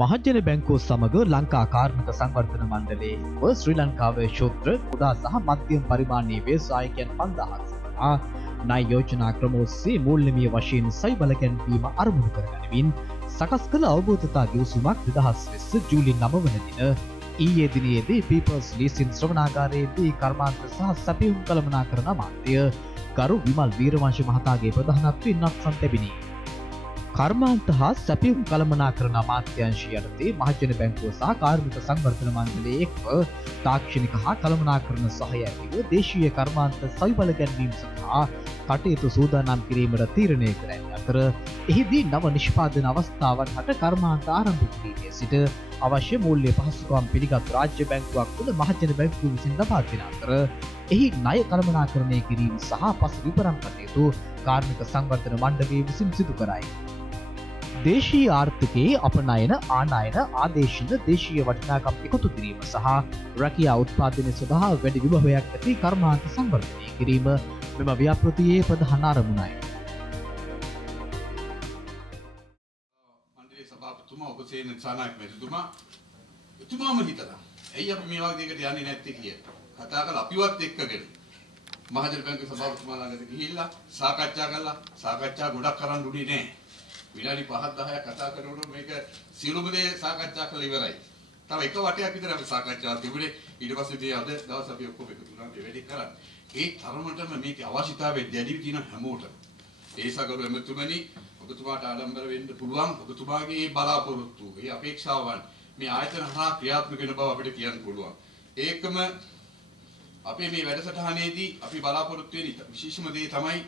මහජන බැංකුව සමග ලංකා කාර්මික සංවර්ධන මණ්ඩලයේ ශ්‍රී ලංකාවේ ශූද්‍ර කුඩා සහ මධ්‍යම පරිමාණයේ ව්‍යවසායකයන් 5000ක් සඳහා ණය යෝජනා ක්‍රම ඔස්සේ මූල්‍යමය වශයෙන් සයි බල ගැන්වීම අරමුණු කරගනිමින් සකස් කළ අවබෝධතා ගිවිසුමක් 2020 ජූලි 9 වන දින ඊයේ දිනයේදී පීපල්ස් ලීසින් ශ්‍රවණාගාරයේදී කර්මාන්ත සහ සැපයුම් කළමනාකරන අමාත්‍ය ගරු විමල් වීරවංශ මහතාගේ ප්‍රධානත්වයෙන් අත්සන් ලැබිණි. කර්මාන්ත හා සැපයුම් කළමනාකරන අමාත්‍යාංශය යටතේ මහජන බැංකුව සහ කාර්මික සංවර්ධන මණ්ඩලයේ එක්ව තාක්ෂණික හා කළමනාකරන සහාය ඇතිව දේශීය කර්මාන්ත සවිබල ගැන්වීම සඳහා කටයුතු සූදානම් කිරීමට තීරණය කර ඇති අතර එහිදී නව නිෂ්පාදන අවස්ථාවන් හට කර්මාන්ත ආරම්භ කිරීමේ සිට අවශ්‍ය මූල්‍ය පහසුකම් පිළිගත් රාජ්‍ය බැංකුවක් වන මහජන බැංකුව විසින් ලබා දෙන අතර එහි ණය කළමනාකරණය කිරීම සහ පසු විපරම් කටයුතු කාර්මික සංවර්ධන මණ්ඩලය විසින් සිදු කරයි. දේශීය ආර්ථිකයේ අපනයන ආනයන ආදේශන දේශීය වටිනාකම් එකතු කිරීම සහ රැකියා උත්පාදනය සඳහා වැඩි විභවයක් ඇති කර්මාන්ත සංවර්ධනය කිරීම මෙම ව්‍යාපෘතියේ ප්‍රධාන අරමුණයි. මණ්ඩලයේ සභාපතිතුමා ඔබසේන සානායක මැතිතුමා එතුමාම හිතලා ඇයි අපි මේ වගේ දෙයකට යන්නේ නැත්තේ කියලා කතා කරලා අපිවත් එක්කගෙන මහජන බැංකුවේ සභාපතිතුමා ළඟට ගිහිල්ලා සාකච්ඡා කළා. සාකච්ඡා ගොඩක් කරන්න උනේ නැහැ. විනාඩි 5-10ක් කතා කරනකොට මේක සියලුම දේ සාකච්ඡා කරලා ඉවරයි. තව එක වටයක් විතර අපි සාකච්ඡා තිබුණේ. ඊට පස්සේ ඉතින් අද දවස් අපි ඔක්කොම එකතු වුණා මේ වැඩේ කරන්න. ඒ තරමටම මේකේ අවශ්‍යතාවය දැඩිව තියෙන හැමෝටම. ඒ සගරු එමෙතුමනි ඔබතුමාට ආඩම්බර වෙන්න පුළුවන්. ඔබතුමාගේ බලාපොරොත්තු, ඒ අපේක්ෂාවන් මේ ආයතන හරහා ක්‍රියාත්මක වෙන බව අපිට කියන්න පුළුවන්. ඒකම අපේ මේ වැඩසටහනේදී අපි බලාපොරොත්තු වෙන විශේෂම දේ තමයි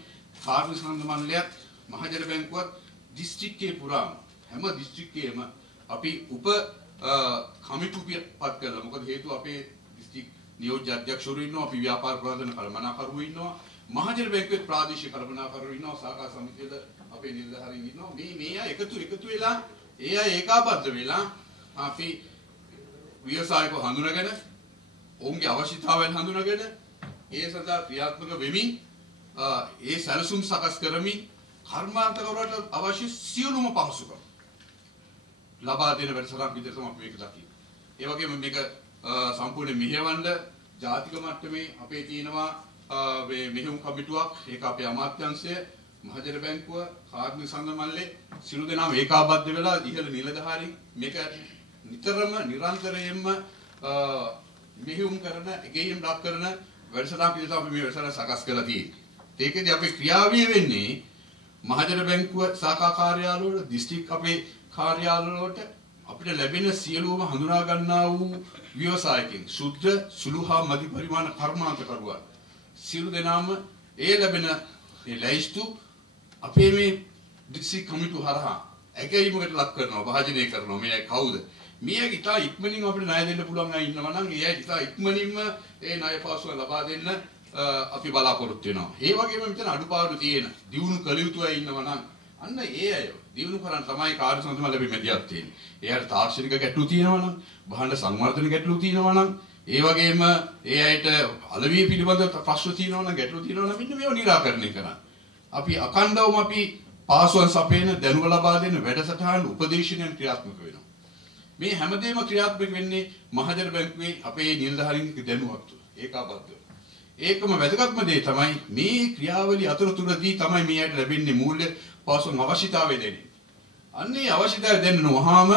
කාර්මික සංවර්ධන මණ්ඩලයත් මහජන බැංකුවත් දිස්ත්‍රික්කයේ පුරාම හැම දිස්ත්‍රික්කයේම අපි උප කමිටුපත් කළා. මොකද හේතුව අපේ දිස්ත්‍රික් නියෝජ්‍ය අධ්‍යක්ෂවරු ඉන්නවා, අපි ව්‍යාපාර ප්‍රවර්ධන කළමනාකරුවෝ ඉන්නවා, මහජන බැංකුවේ ප්‍රාදේශීය කළමනාකරුවෝ ඉන්නවා, සහකාර සමිතියද අපේ නිලධාරීන් ඉන්නවා. මේ අය එකතු වෙලා ඒ අය ඒකාබද්ධ වෙලා අපි ව්‍යවසායකව හඳුනගෙන ඔවුන්ගේ අවශ්‍යතාවයන් හඳුනගෙන ඒ සඳහා ක්‍රියාත්මක වෙමින් ඒ සැලසුම් සකස් කරමින් කර්මාන්තකවලට අවශ්‍ය සියලුම පහසුකම් ලබා දෙන වැඩසටහනක් විදිහට තමයි අපි මේක දකින්නේ. ඒ වගේම මේක සම්පූර්ණ මෙහෙවන්න ජාතික මට්ටමේ අපේ තියෙනවා මේ මෙහෙයුම් කමිටුවක්. ඒක අපේ අමාත්‍යාංශය, මහජන බැංකුව, කාර්මික සංගම මණ්ඩලය සියලු දෙනාම ඒකාබද්ධ වෙලා ඉහළ නිලධාරීන් මේක නිතරම නිරන්තරයෙන්ම මෙහෙයුම් කරන, එගේයම් ලක් කරන වැඩසටහනක් විදිහට අපි මේ වැඩසටහන සකස් කරලා තියෙන්නේ. ඒකදී අපේ ක්‍රියාවිය වෙන්නේ මහජන බැංකුව සාකා කාර්යාලවල, දිස්ත්‍රික් අපේ කාර්යාලවලට අපිට ලැබෙන සියලුම හඳුනා ගන්නා වූ ව්‍යවසායකින්, ශුද්ධ සුළු හා මධ්‍ය පරිමාණ කර්මාන්තකරුවන් සියලු දෙනාම ඒ ලැබෙන ඒ ලැයිස්තු අපේ මේ දිස්ත්‍රික් කමිටු හරහා ඇගීමකට ලක් කරනවා, භාජනය කරනවා. මේ කවුද? මේ ඉතා ඉක්මනින් අපිට ණය දෙන්න පුළුවන් අය ඉන්නවා නම් ඒ අය ඉතා ඉක්මනින්ම ඒ ණය පාසුව ලබා දෙන්න අපි බලාපොරොත්තු වෙනවා. ඒ වගේම මෙතන අඩුපාඩු තියෙන, දියුණු කළ යුතු අය ඉන්නවා නම් අන්න ඒ අය දියුණු කරන් තමයි කාර්ය සංගම ලැබෙ මැදිහත් තියෙන්නේ. එයාට තාක්ෂණික ගැටලු තියෙනවා නම්, භාණ්ඩ සංවර්ධන ගැටලු තියෙනවා නම්, ඒ වගේම ඒ අයට අලවිය පිළිබඳ ප්‍රශ්න තියෙනවා නම්, ගැටලු තියෙනවා නම් මෙන්න මේව निराකරණය කරන්න. අපි අකණ්ඩවම අපි පාසුවන් සපේන, දැනුම ලබා දෙන වැඩසටහන් උපදේශනයන් ක්‍රියාත්මක වෙනවා. මේ හැමදේම ක්‍රියාත්මක වෙන්නේ මහජන බැංකුවේ අපේ නිලධාරීන්ගේ දැනුවත් ඒකාබද්ධ. ඒකම වැදගත්ම දේ තමයි මේ ක්‍රියාවලිය අතරතුරදී තමයි මේ ඇයට ලැබෙන්නේ මූල්‍ය පාසුන් අවශ්‍යතාවය දෙන්නේ. අන්නේ අවශ්‍යතාවය දෙන්න වහාම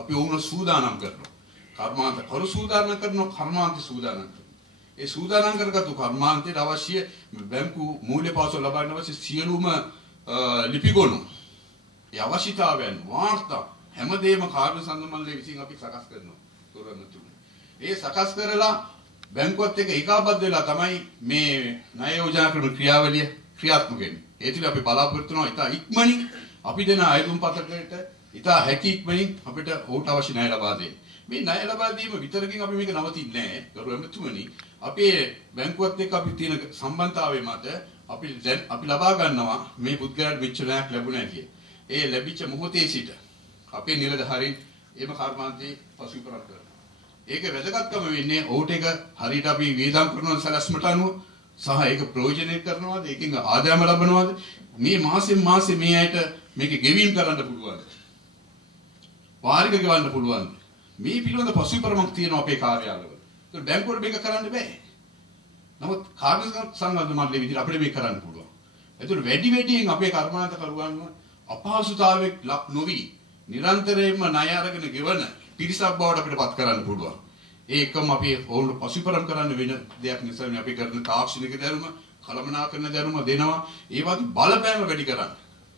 අපි වුණ සූදානම් කරනවා. කර්මාන්ත කරු සූදානම් කරනවා, කර්මාන්ත සූදානම් කරනවා. ඒ සූදානම් කරගත්තු කර්මාන්තයට අවශ්‍ය බැංකු මූල්‍ය පාසුන් ලබා ගන්න අවශ්‍ය සියලුම ලිපිගොනු, ඒ අවශ්‍යතාවයන් වාර්තා හැමදේම කාර්ය සංගම මණ්ඩලය විසින් අපි සකස් කරනවා. ඒ සකස් කරලා බැංකුවත් එක්ක ඒකාබද්ධ වෙලා තමයි මේ ණය යෝජනා ක්‍රම ක්‍රියාවලිය ක්‍රියාත්මක වෙන්නේ. ඒ තුල අපි බලාපොරොත්තු වෙනවා ඉතා ඉක්මනින් අපි දෙන අයදුම් පත්‍රයකට ඉතා හැකි ඉක්මනින් අපිට ඔහුට අවශ්‍ය ණය ලබා දෙන්න. මේ ණය ලබා දීම විතරකින් අපි මේක නවතින්නේ නැහැ. ගරු එමෙතුමනි, අපේ බැංකුවත් එක්ක අපි තියෙන සම්බන්ධතාවය මත අපි ලබා ගන්නවා මේ පුද්ගලයාට මෙච්චර ණයක් ලැබුණා කිය. ඒ ලැබිච්ච මොහොතේ සිට අපේ නිලධාරීන් එම කර්මාන්තේ පසුපරක් කරනවා. ඒක වැදගත්කම වෙන්නේ ඔහුට ඒක හරියට අපි වේදම් කරන සැලැස්මට අනුව සහ ඒක ප්‍රයෝජනය කරනවාද, ඒකෙන් ආදායම ලබනවාද, මේ මාසෙන් මාසෙ මේ අයට මේක ගෙවීම් කරන්න පුළුවන්ද? වාරික ගෙවන්න පුළුවන්. මේ පිළිබඳ පසුබිමක් තියෙනවා අපේ කාර්යාලවල. ඒක බැංකුවල මේක කරන්න බෑ. නමුත් කාර්මික සංවර්ධන මණ්ඩලයේ විදිහට අපිට මේක කරන්න පුළුවන්. ඒතර වැඩියෙන් අපේ කර්මාන්තකරුවන්ව අපහසුතාවයක් ලක් නොවි නිරන්තරයෙන්ම ණය අරගෙන ගෙවන පිරිසක් බවට අපිට පත් කරන්න පුළුවන්. ඒකම අපි ඕන පසුපරම් කරන්න වෙන දෙයක් නිසා අපි කරන තාක්ෂණික දැනුම, කළමනාකරන දැනුම දෙනවා. ඒ වගේ බලපෑම වැඩි කරන්න.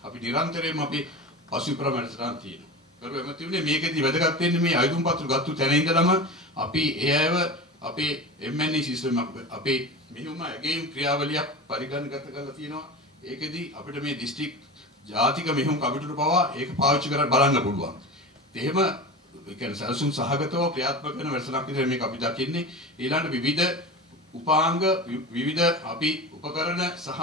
අපි නිරන්තරයෙන්ම අපි පසුපරම් වැඩසටහන් තියෙනවා. කරුව එමෙතුනේ මේකෙදි වැදගත් වෙන්නේ මේ අයදුම් පත්‍ර ගත්තු තැන ඉඳලම අපි එයව අපේ MNE සිස්ටම් අපේ මෙහෙම ඇගේම් ක්‍රියාවලියක් පරිගණකගත කරලා තියෙනවා. ඒකෙදි අපිට මේ දිස්ත්‍රික් ජාතික මෙහෙම කමිටුවට පවා ඒක පාවිච්චි කරලා බලන්න පුළුවන්. එහෙම ඒ කියන්නේ සැලසුම් සහගතව ක්‍රියාත්මක වෙන වැඩසටහනක් විදිහට මේක අපි දකින්නේ. ඊළඟට විවිධ උපාංග විවිධ අපි උපකරණ සහ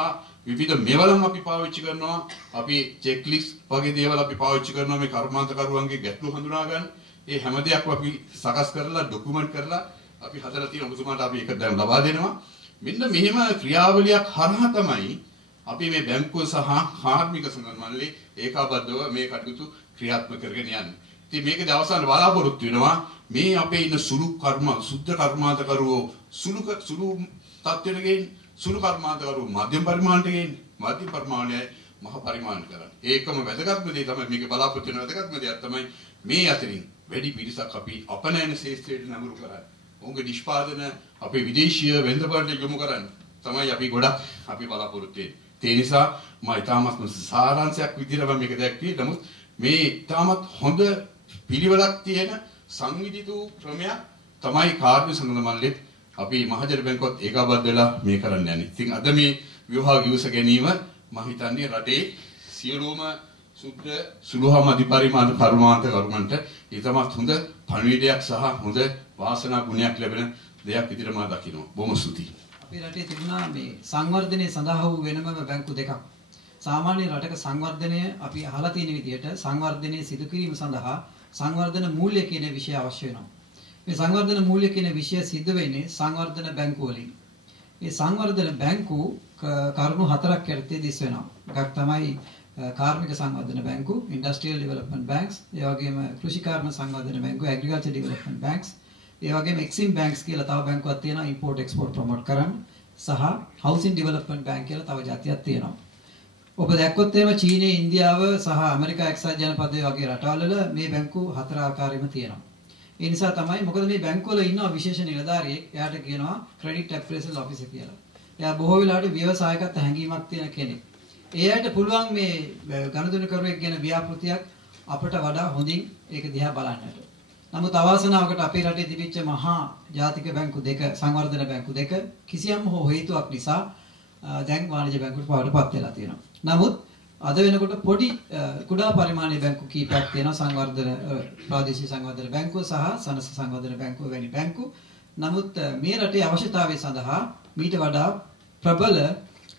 විවිධ මෙවලම් අපි පාවිච්චි කරනවා. අපි චෙක් ලිස්ට් වගේ දේවල් අපි පාවිච්චි කරනවා මේ කර්මාන්තකරුවන්ගේ ගැටලු හඳුනා ගන්න. ඒ හැම දෙයක්ම අපි සකස් කරලා ඩොකියුමන්ට් කරලා අපි හදලා තියෙන ඔබතුමාට අපි ඒක දැන් ලබා දෙනවා. මෙන්න මෙහෙම ක්‍රියාවලියක් හරහා තමයි අපි මේ බැංකුව සහ කාර්මික සංගම් මණ්ඩලයේ ඒකාබද්ධව මේ කටයුතු ක්‍රියාත්මක කරගෙන යන්නේ. ඉතින් මේකේ අවසාන බලාපොරොත්තු වෙනවා මේ අපේ ඉන්න සුද්ධ කර්මාන්තකරුවෝ සුළු තත්ත්වයට ගෙන් සුළු කර්මාන්තකරුවෝ මධ්‍යම පරිමාණයට ගෙන් මධ්‍යම පරිමාණය මහ පරිමාණයට කරන්න. ඒකම වැදගත්ම දේ තමයි මේකේ බලාපොරොත්තු වෙන වැදගත්ම දෙයක් තමයි මේ අතරින් වැඩි පිරිසක් අපි අපනයන ශේෂ්ත්‍රයට නැඹුරු කරන්නේ. ඔවුන්ගේ නිෂ්පාදන අපේ විදේශීය වෙළඳපොළට යොමු කරන්න තමයි අපි ගොඩක් අපි බලාපොරොත්තු වෙන්නේ. ඒ නිසා මම ඊටමත් සාරාංශයක් විදිහට මම මේක දැක්කේ. නමුත් මේ ඊටමත් හොඳ පිළිවෙලක් තියෙන සංවිධිත ක්‍රමයක් තමයි කාර්ය සංගම මණ්ඩලෙත් අපි මහජන බැංකුවත් ඒකාබද්ධ වෙලා මේ කරන්න යන්නේ. ඉතින් අද මේ විවාහ ගිවිස ගැනීම මම හිතන්නේ රටේ සියලුම සුද්ධ සුළුහම අධිපරිමාණ කර්මාන්තකරුවන්ට ඊටමත් හොඳ පණිවිඩයක් සහ හොඳ වාසනා ගුණයක් ලැබෙන දෙයක් විදිහට මම දකිනවා. බොහොම ස්තුතියි. අපේ රටේ තිබුණා මේ සංවර්ධනය සඳහා වූ වෙනම බැංකු දෙකක්. සාමාන්‍ය රටක සංවර්ධනය අපි අහලා තියෙන විදිහට සංවර්ධනයේ සිදු කිරීම සඳහා සංවර්ධන මූල්‍ය කියන විෂය අවශ්‍ය වෙනවා. මේ සංවර්ධන මූල්‍ය කියන විෂය සිද්ධ වෙන්නේ සංවර්ධන බැංකු වලින්. මේ සංවර්ධන බැංකු කරුණු හතරක් යටතේ දිස් වෙනවා. එකක් තමයි කාර්මික සංවර්ධන බැංකු, ඉන්ඩස්ට්‍රියල් ඩෙවලොප්මන්ට් බැංක්ස්, ඒ වගේම කෘෂිකාර්ම සංවර්ධන බැංකු, ඇග්‍රිකල්චර් ඩෙවලොප්මන්ට් බැංක්ස්, ඒ වගේම එක්සිම් බැංක්ස් කියලා තව බැංකුවක් තියෙනවා ඉම්පෝර්ට් එක්ස්පෝර්ට් ප්‍රොමෝට් කරන්න, සහ හවුසින් ඩෙවලොප්මන්ට් බැංක් කියලා තව જાතියක් තියෙනවා. ඔබ දැක්කොත් එහෙම චීනය, ඉන්දියාව සහ ඇමරිකා එක්සත් ජනපදයේ වගේ රටවල් වල මේ බැංකු හතර ආකාරයෙන්ම තියෙනවා. ඒ නිසා තමයි මොකද මේ බැංකු වල ඉන්නවා විශේෂ නිලධාරියෙක්. එයාට කියනවා ක්‍රෙඩිට් ඇප්‍රේසල් ඔෆිසර් කියලා. එයා බොහෝ වෙලාවට ව්‍යවසායකත්ව හැඟීමක් තියෙන කෙනෙක්. එයාට පුළුවන් මේ ගනුදෙනුකරුවෙක් ගැන ව්‍යාපෘතියක් අපට වඩා හොඳින් ඒක දිහා බලන්නට. නමුත් අවාසනාවකට අපේ රටේ තිබිච්ච මහා ජාතික බැංකු දෙක, සංවර්ධන බැංකු දෙක කිසියම් හෝ හේතුවක් නිසා දැන් වාණිජ්‍ය බැංකුවට පාඩපත් වෙලා තියෙනවා. නමුත් අද වෙනකොට පොඩි කුඩා පරිමාණයේ බැංකු කීපයක් තියෙනවා. සංවර්ධන ප්‍රාදේශීය සංවර්ධන බැංකුව සහ සනස සංවර්ධන බැංකුව වැනි බැංකු. නමුත් මේ රටේ අවශ්‍යතාවය සඳහා මීට වඩා ප්‍රබල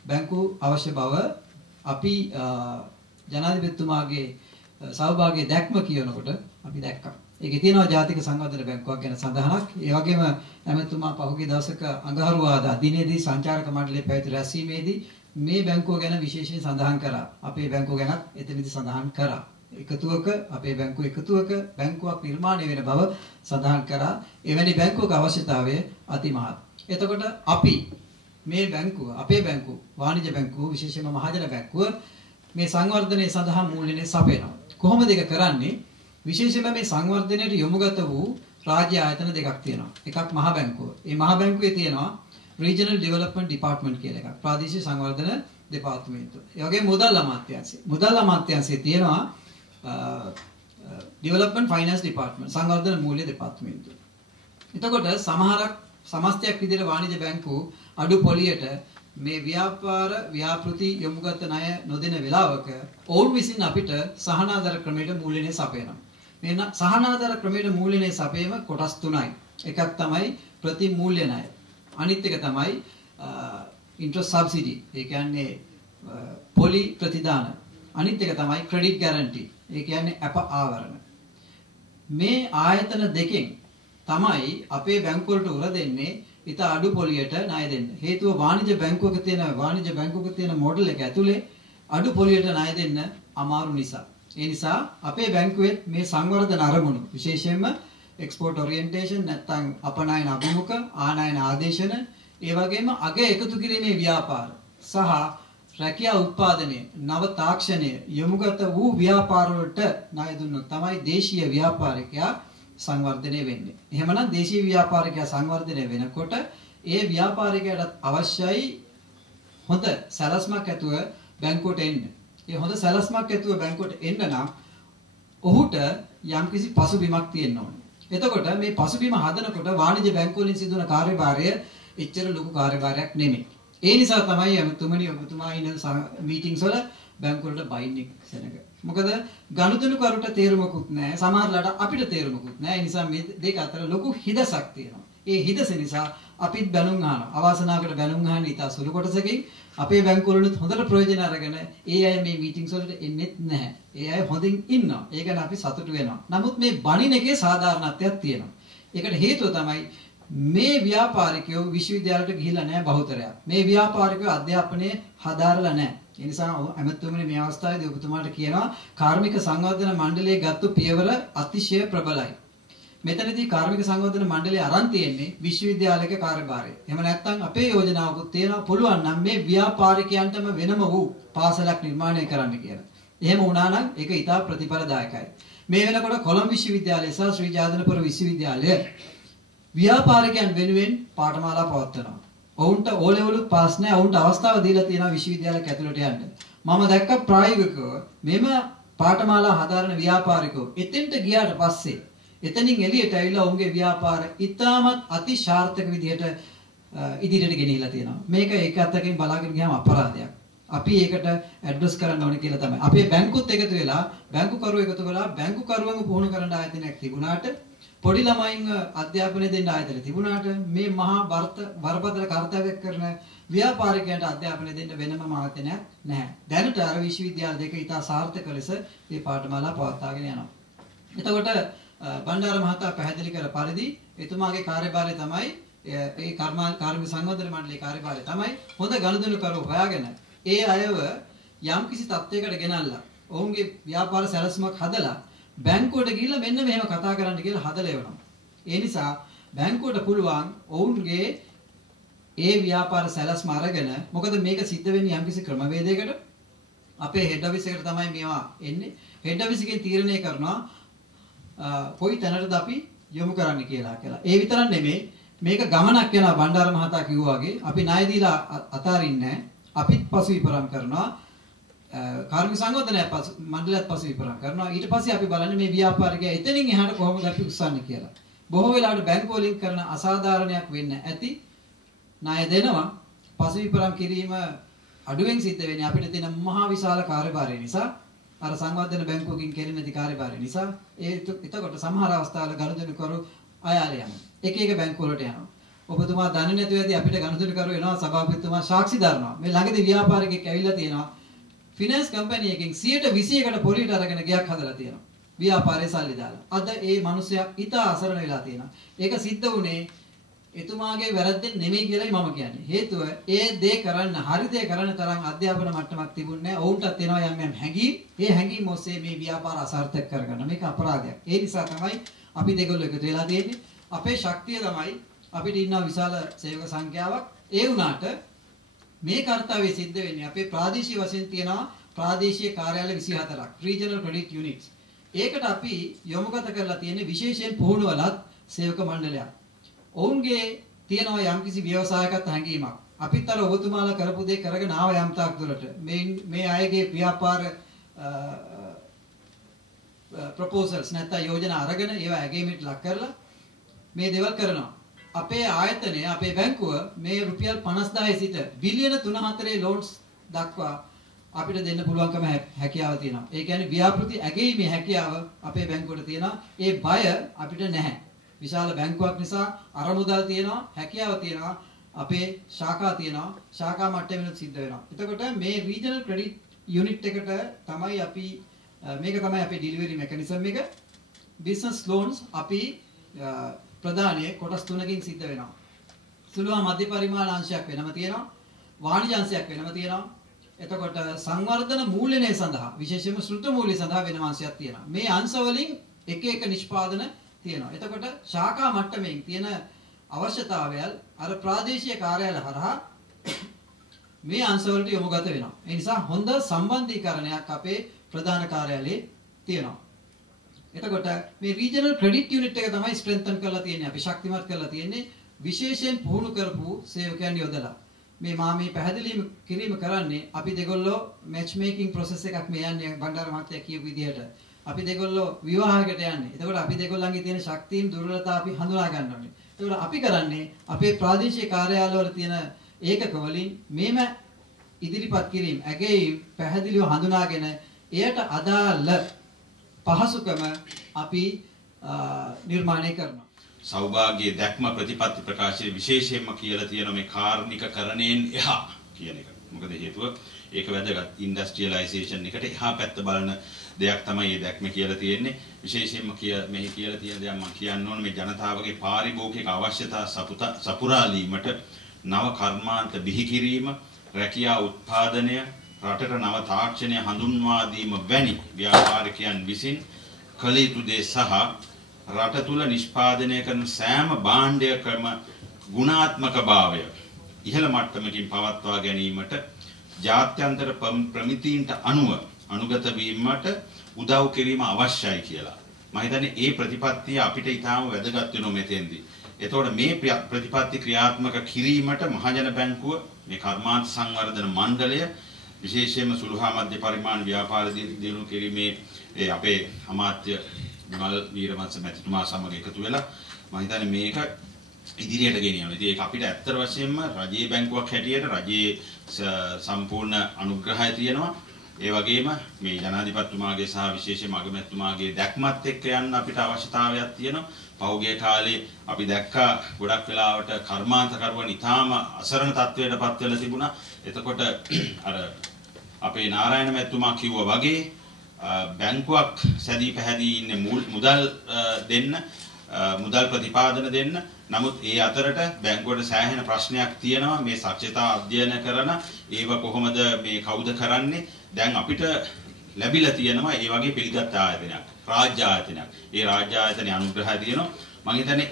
බැංකු අවශ්‍ය බව අපි ජනාධිපතිතුමාගේ සහභාගී දැක්ම කියනකොට අපි දැක්කා. ඒකේ තියෙනවා ජාතික සංවර්ධන බැංකුවක් ගැන සඳහනක්. ඒ වගේම ඇමතුමා පහුගිය දවසක අඟහරුවාදා දිනේදී සංචාරක මණ්ඩලයේ පැවති රැස්වීමේදී මේ බැංකුව ගැන විශේෂයෙන් සඳහන් කරා. අපේ බැංකුව ගැනත් එතනදී සඳහන් කරා. එකතුවක අපේ බැංකුව එකතුවක බැංකුවක් නිර්මාණය වෙන බව සඳහන් කරා. එවැනි බැංකුවක අවශ්‍යතාවය අතිමහත්. එතකොට අපි මේ බැංකුව අපේ බැංකුව වාණිජ්‍ය බැංකුව විශේෂයෙන්ම මහජන බැංකුව මේ සංවර්ධනය සඳහා මූල්‍යනේ සපයනවා. කොහොමද ඒක කරන්නේ? විශේෂයෙන්ම මේ සංවර්ධනයට යොමුගත වූ රාජ්‍ය ආයතන දෙකක් තියෙනවා. එකක් මහා බැංකුව. මේ මහා බැංකුවේ තියෙනවා රීජනල් ඩෙවලොප්මන්ට් ඩිපාර්ට්මන්ට් කියලා එකක්. ප්‍රාදේශීය සංවර්ධන දෙපාර්තමේන්තුව. ඒ වගේම මුදල් අමාත්‍යාංශය. මුදල් අමාත්‍යාංශයේ තියෙනවා ඩෙවලොප්මන්ට් ෆයිනෑන්ස් ඩිපාර්ට්මන්ට් සංවර්ධන මූල්‍ය දෙපාර්තමේන්තුව. එතකොට සමහරක් සමස්තයක් විදිහට වාණිජ්‍ය බැංකු අඩු පොලියට මේ ව්‍යාපාර ව්‍යාපෘති යොමුගත ණය නොදෙන වෙලාවක ඔවුන් විසින් අපිට සහනාධාර ක්‍රමයට මූල්‍යනේ සපයනවා. මේ සහනාධාර ක්‍රමයට මූල්‍යනේ සපයීම කොටස් තුනයි. එකක් තමයි ප්‍රතිමූල්‍ය ණය. අනිත් එක තමයි ඉන්ට්‍රස්ට් සබ්සිඩි. ඒ කියන්නේ පොලි ප්‍රතිදාන. අනිත් එක තමයි ක්‍රෙඩිට් ගැරන්ටි. ඒ කියන්නේ අප ආවරණ. මේ ආයතන දෙකෙන් තමයි අපේ බැංකු වලට උර දෙන්නේ ඉත අඩු පොලියට ණය දෙන්න. හේතුව වාණිජ්‍ය බැංකුවක තියෙන මොඩල් එක ඇතුලේ අඩු පොලියට ණය දෙන්න අමාරු නිසා. ඒ නිසා අපේ බැංකුවේ මේ සංවර්ධන අරමුණු විශේෂයෙන්ම එක්ස්පෝර්ට් ඔරියන්ටේෂන් නැත්නම් අපනයන අභිමුඛ ආනයන ආදේශන ඒ වගේම අග එකතු කිරීමේ ව්‍යාපාර සහ රැකියා උත්පාදනයේ නව තාක්ෂණය යොමුගත වූ ව්‍යාපාර වලට ණය දුන්නොත් තමයි දේශීය ව්‍යාපාරිකයා සංවර්ධනය වෙන්නේ. එහෙමනම් දේශීය ව්‍යාපාරිකයා සංවර්ධනය වෙනකොට ඒ ව්‍යාපාරිකයාට අවශ්‍යයි හොඳ සැලැස්මක් ඇතුව බැංකුවට එන්න. ඒ හොඳ සැලැස්මක් ඇතුව බැංකුවට එන්න නම් ඔහුට යම්කිසි පසුබිමක් තියෙන්න ඕනේ. එතකොට මේ පසුබිම හදනකොට වාණිජ්‍ය බැංකුව වලින් සිදුවන කාර්යභාරය එච්චර ලොකු කාර්යභාරයක් නෙමෙයි. ඒ නිසා තමයි එතුමනි ඔබතුමා ඉන්න මීටින්ග්ස් වල බැංකුව වලට බයින්නේ සෙනඟ. මොකද ගනුදෙනු කරුට තේරුමකුත් නැහැ. සමහරලාට අපිට තේරුමකුත් නැහැ. ඒ නිසා මේ දෙක අතර ලොකු හිදසක් තියෙනවා. ඒ හිදස නිසා අපිත් බැනුම් අහනවා. අවාසනාවකට බැනුම් අහන්න ඉතා සුළු කොටසකින් අපේ බැංකුව වලුත් හොඳට ප්‍රයෝජන අරගෙන ඒ අය මේ මීටින්ග්ස් වලට එන්නේත් නැහැ. ඒ අය හොඳින් ඉන්නවා. ඒ ගැන අපි සතුටු වෙනවා. නමුත් මේ බණින එකේ සාධාරණත්වයක් තියෙනවා. ඒකට හේතුව තමයි මේ ව්‍යාපාරිකයෝ විශ්වවිද්‍යාලයට ගිහිල්ලා නැහැ බහුතරයක්. මේ ව්‍යාපාරිකයෝ අධ්‍යාපනයේ හදාරලා නැහැ. ඒ නිසා ඇමතුමනි මේ අවස්ථාවේදී ඔබතුමාට කියනවා කාර්මික සංවර්ධන මණ්ඩලයේ ගත්තු පියවර අතිශය ප්‍රබලයි. මෙතනදී කාර්මික සංවර්ධන මණ්ඩලය අරන් තියෙන්නේ විශ්වවිද්‍යාලයක කාර්යභාරය. එහෙම නැත්නම් අපේ යෝජනාවකුත් තියෙනවා පුළුවන් නම් මේ ව්‍යාපාරිකයන්ටම වෙනම වූ පාසලක් නිර්මාණය කරන්න කියලා. එහෙම වුණා නම් ඒක ඉතා ප්‍රතිඵලදායකයි. මේ වෙනකොට කොළඹ විශ්වවිද්‍යාලය සහ ශ්‍රී ජාතනපුර විශ්වවිද්‍යාලය ව්‍යාපාරිකයන් වෙනුවෙන් පාඨමාලා පවත්වනවා. ඔවුන්ට O level පාස් නැහැ. ඔවුන්ට අවස්ථාව දීලා තියෙනවා විශ්වවිද්‍යාලයක් ඇතුළට යන්න. මම දැක්ක ප්‍රායෝගිකව මෙම පාඨමාලා හදාරන ව්‍යාපාරිකෝ එතෙන්ට ගියාට පස්සේ එතනින් එළියට ඇවිල්ලා ඔවුන්ගේ ව්‍යාපාර ඉතාමත් අතිශාර්ථක විදිහට ඉදිරියට ගෙනිහිලා තියෙනවා. මේක එක අතකින් බලාගෙන ගියාම අපරාධයක්. අපි ඒකට ඇඩ්‍රස් කරන්න ඕනේ කියලා තමයි. අපේ බැංකුත් එකතු වෙලා බැංකුකරුවෝ එකතු වෙලා බැංකුකරුවන්ව පුහුණු කරන්න ආයතනයක් තිබුණාට පොඩි ළමයින්ව අධ්‍යාපනය දෙන්න ආයතන තිබුණාට මේ මහා බරපතල කාර්යයක් කරන ව්‍යාපාරිකයන්ට අධ්‍යාපනය දෙන්න වෙනම ආයතනයක් නැහැ. දැනට අර විශ්වවිද්‍යාල දෙක ඉතා සාර්ථක ලෙස මේ පාඨමාලා පවත්වාගෙන යනවා. එතකොට බණ්ඩාර මහතා පැහැදිලි කර පරිදි එතුමාගේ කාර්යභාරය තමයි ඒ කාර්මික සංවර්ධන මණ්ඩලයේ කාර්යභාරය තමයි හොඳ ගනුදෙනු කරුවෝ හොයාගෙන ඒ අයව යම්කිසි තත්ත්වයකට ගෙනල්ලා ඔවුන්ගේ ව්‍යාපාර සැලැස්මක් හදලා බැංකුවට ගිහිල්ලා මෙන්න මෙහෙම කතා කරන්න කියලා හදලා එවනවා. ඒ නිසා බැංකුවට පුළුවන් ඔවුන්ගේ ඒ ව්‍යාපාර සැලැස්ම අරගෙන මොකද මේක සිද්ධ වෙන්නේ යම්කිසි ක්‍රමවේදයකට අපේ හෙඩ් ඔෆිස් එකට තමයි මේවා එන්නේ. හෙඩ් ඔෆිස් එකෙන් තීරණය කරනවා කොයි තැනටද අපි යොමු කරන්න කියලා. ඒ විතරක් නෙමෙයි මේක ගමනක් යනවා බණ්ඩාර මහතා කිව්වා වගේ අපි ණය දීලා අතාරින්නේ නැහැ. අපිත් පසු විපරම් කරනවා. කාර්මික සංවර්ධනය මණ්ඩලයත් පසු විපරම් කරනවා. ඊට පස්සේ අපි බලන්නේ මේ ව්‍යාපාරිකයා එතනින් එහාට කොහොමද අපි උස්සන්නේ කියලා. බොහෝ වෙලාවට බැංකුව වලින් කරන අසාධාරණයක් වෙන්න ඇති. ණය දෙනවා පසු විපරම් කිරීම අඩුවෙන් සිද්ධ වෙන්නේ අපිට තියෙන මහා විශාල කාර්යභාරය නිසා. අර සංවර්ධන බැංකුවකින් කෙරෙන නැති කාර්යභාරය නිසා එතකොට සමහර අවස්ථාවල ගනුදෙනු කරු අයාල යනවා. එක එක බැංකුව වලට යනවා. ඔබතුමා දන්නේ නැතුව ඇති අපිට ගනුදෙනු කරු එනවා සභාපතිතුමා සාක්ෂි දරනවා. මේ ළඟදී ව්‍යාපාරිකයෙක් ඇවිල්ලා තියෙනවා. ෆිනෑන්ස් කම්පැනි එකකින් 120කට පොලියට අරගෙන ගයක් හදලා තියෙනවා. ව්‍යාපාරයේ සල්ලි දාලා. අද ඒ මිනිසයා ඉතා අසරණ වෙලා තියෙනවා. ඒක සිද්ධ වුණේ එතුමාගේ වැරද්දෙන් නෙමෙයි කියලායි මම කියන්නේ. හේතුව ඒ දේ කරන්න හරි දේ කරන්න තරම් අධ්‍යාපන මට්ටමක් තිබුණේ නැහැ. ඔවුන්ටත් එනවා යම් යම් හැඟීම්. ඒ හැඟීම් ඔස්සේ මේ ව්‍යාපාර අසාර්ථක කරගන්න. මේක අපරාධයක්. ඒ නිසා තමයි අපි දෙගොල්ලෝ එකතු වෙලා තියෙන්නේ. අපේ ශක්තිය තමයි අපිට ඉන්න විශාල සේවක සංඛ්‍යාවක්. ඒ වුණාට මේ කාර්යය සිද්ධ වෙන්නේ අපේ ප්‍රාදේශීය වශයෙන් තියෙනවා ප්‍රාදේශීය කාර්යාලය 24ක්. regional credit units. ඒකට අපි යොමුගත කරලා තියෙන්නේ විශේෂයෙන් පුහුණුවලත් සේවක මණ්ඩලයක්. ඔවුන්ගේ තියෙනවා යම්කිසි ව්‍යවසායකත් හැඟීමක්. අපිත් අර ඔබතුමාලා කරපු දේ කරගෙන ආව යම් තාක් දුරට මේ අයගේ ව්‍යාපාර ප්‍රොපෝසල්ස් නැත්නම් යෝජනා අරගෙන ඒවා ඇගේමෙන්ට් ලක් කරලා මේ දේවල් කරනවා. අපේ ආයතනය අපේ බැංකුව මේ රුපියල් 50000 සිට බිලියන 3-4 ලෝන්ස් දක්වා අපිට දෙන්න පුළුවන්කම හැකියාව තියෙනවා. ඒ කියන්නේ ව්‍යාපෘති ඇගීමේ හැකියාව අපේ බැංකුවට තියෙනවා. ඒ බය අපිට නැහැ. විශාල බැංකුවක් නිසා අරමුදල් තියෙනවා, හැකියාව තියෙනවා, අපේ ශාඛා තියෙනවා, ශාඛා මට්ටමෙනුත් සිද්ධ වෙනවා. එතකොට මේ රීජනල් ක්‍රෙඩිට් යුනිට් එකට තමයි අපි මේක තමයි අපේ ඩිලිවරි මෙකනිසම් එක. බිස්නස් ලෝන්ස් අපි ප්‍රධානයේ කොටස් තුනකින් සිද්ධ වෙනවා. සුළු හා මධ්‍ය පරිමාණ අංශයක් වෙනම තියෙනවා, වාණිජ අංශයක් වෙනම තියෙනවා, එතකොට සංවර්ධන මූල්‍යණය සඳහා විශේෂයෙන්ම ශ්‍රුත මූල්‍ය සඳහා වෙනම අංශයක් තියෙනවා. මේ අංශ වලින් එක එක නිෂ්පාදන තියෙනවා. එතකොට ශාඛා මට්ටමින් තියෙන අවශ්‍යතාවයල් අර ප්‍රාදේශීය කාර්යාලය හරහා මේ අංශවලට යොමුගත වෙනවා. ඒ නිසා හොඳ සම්බන්ධීකරණයක් අපේ ප්‍රධාන කාර්යාලයේ තියෙනවා. එතකොට මේ රීජනල් ක්‍රෙඩිට් යුනිට් එක තමයි ස්ට්‍රෙන්තන් කරලා තියෙන්නේ. අපි ශක්තිමත් කරලා තියෙන්නේ විශේෂයෙන් පුහුණු කරපු සේවකයන් යොදලා. මේ මා මේ පැහැදිලි කිරීම කරන්නේ අපි දෙගොල්ලෝ මැච් මේකින් ප්‍රොසෙස් එකක් මේ යන්නේ බණ්ඩාර මහත්තයා කියපු විදිහට. අපි දෙගොල්ලෝ විවාහයකට යන්නේ. එතකොට අපි දෙගොල්ලන්ගේ තියෙන ශක්තියින් දුර්වලතා අපි හඳුනා ගන්න ඕනේ. එතකොට අපි කරන්නේ අපේ ප්‍රාදේශීය කාර්යාලවල තියෙන ඒකක වලින් මේම ඉදිරිපත් කිරීම ඇගේයි පැහැදිලිව හඳුනාගෙන එයට අදාළ පහසුකම අපි නිර්මාණය කරනවා. සෞභාග්‍ය දැක්ම ප්‍රතිපත්ති ප්‍රකාශයේ විශේෂයෙන්ම කියලා තියෙන මේ කාර්නිකකරණයෙන් එහා කියන එක. මොකද හේතුව ඒක වැදගත් ඉන්ඩස්ට්‍රියලයිසේෂන් එකට එහා පැත්ත බලන දෙයක් තමයි මේ දැක්ම කියලා තියෙන්නේ. විශේෂයෙන්ම මෙහි කියලා තියෙන දේ මම කියන්න ඕන මේ ජනතාවගේ පාරිභෝගික අවශ්‍යතා සපුරාලීමට නව කර්මාන්ත බිහි කිරීම, රැකියා උත්පාදනය, රටට නව තාක්ෂණය හඳුන්වා දීම වැනි ව්‍යාපාරිකයන් විසින් කළ යුතු දේ සහ රට තුල නිෂ්පාදනය කරන සෑම භාණ්ඩයකම ගුණාත්මක භාවය ඉහළ මට්ටමකින් පවත්වා ගැනීමට ජාත්‍යන්තර ප්‍රමිතීන්ට අනුව අනුගත වීමට උදව් කිරීම අවශ්‍යයි කියලා. මම හිතන්නේ මේ ප්‍රතිපත්තිය අපිට ඊටාම වැදගත් වෙනවා මෙතෙන්දී. එතකොට මේ ප්‍රතිපත්ති ක්‍රියාත්මක කිරීමට මහජන බැංකුව මේ කර්මාන්ත සංවර්ධන මණ්ඩලය විශේෂයෙන්ම සුළු හා මධ්‍ය පරිමාණ ව්‍යාපාර දියුණු කිරීමේ අපේ අමාත්‍ය මල් වීරවංශ මැතිතුමා සමග එකතු වෙලා මම හිතන්නේ මේක ඉදිරියට ගෙනියනවා. ඉතින් ඒක අපිට ඇත්ත වශයෙන්ම රජයේ බැංකුවක් හැටියට රජයේ සම්පූර්ණ අනුග්‍රහය තියෙනවා. ඒ වගේම මේ ජනාධිපතිතුමාගේ සහ විශේෂයෙන්ම අගමැතිතුමාගේ දැක්මත් එක්ක යන්න අපිට අවශ්‍යතාවයක් තියෙනවා. පහුගිය කාලේ අපි දැක්කා ගොඩක් වෙලාවට කර්මාන්තකරුවන් ඉතාම අසරණ තත්වයකටපත් වෙලා තිබුණා. එතකොට අර අපේ නාරායණ මැතිතුමා කිව්වා වගේ බැංකුවක් සැදී පැහැදී ඉන්නේ මුදල් දෙන්න මුදල් ප්‍රතිපාදන දෙන්න. නමුත් ඒ අතරට බැංකුවට සෑහෙන ප්‍රශ්නයක් තියෙනවා මේ සත්‍යතා අධ්‍යයනය කරන ඒව කොහොමද මේ කවුද කරන්නේ. දැන් අපිට ලැබිලා තියෙනවා ඒ වගේ පිළිගත් ආයතනයක් රාජ්‍ය ආයතනයක්. ඒ රාජ්‍ය ආයතනයේ අනුග්‍රහය තියෙනවා. මම හිතන්නේ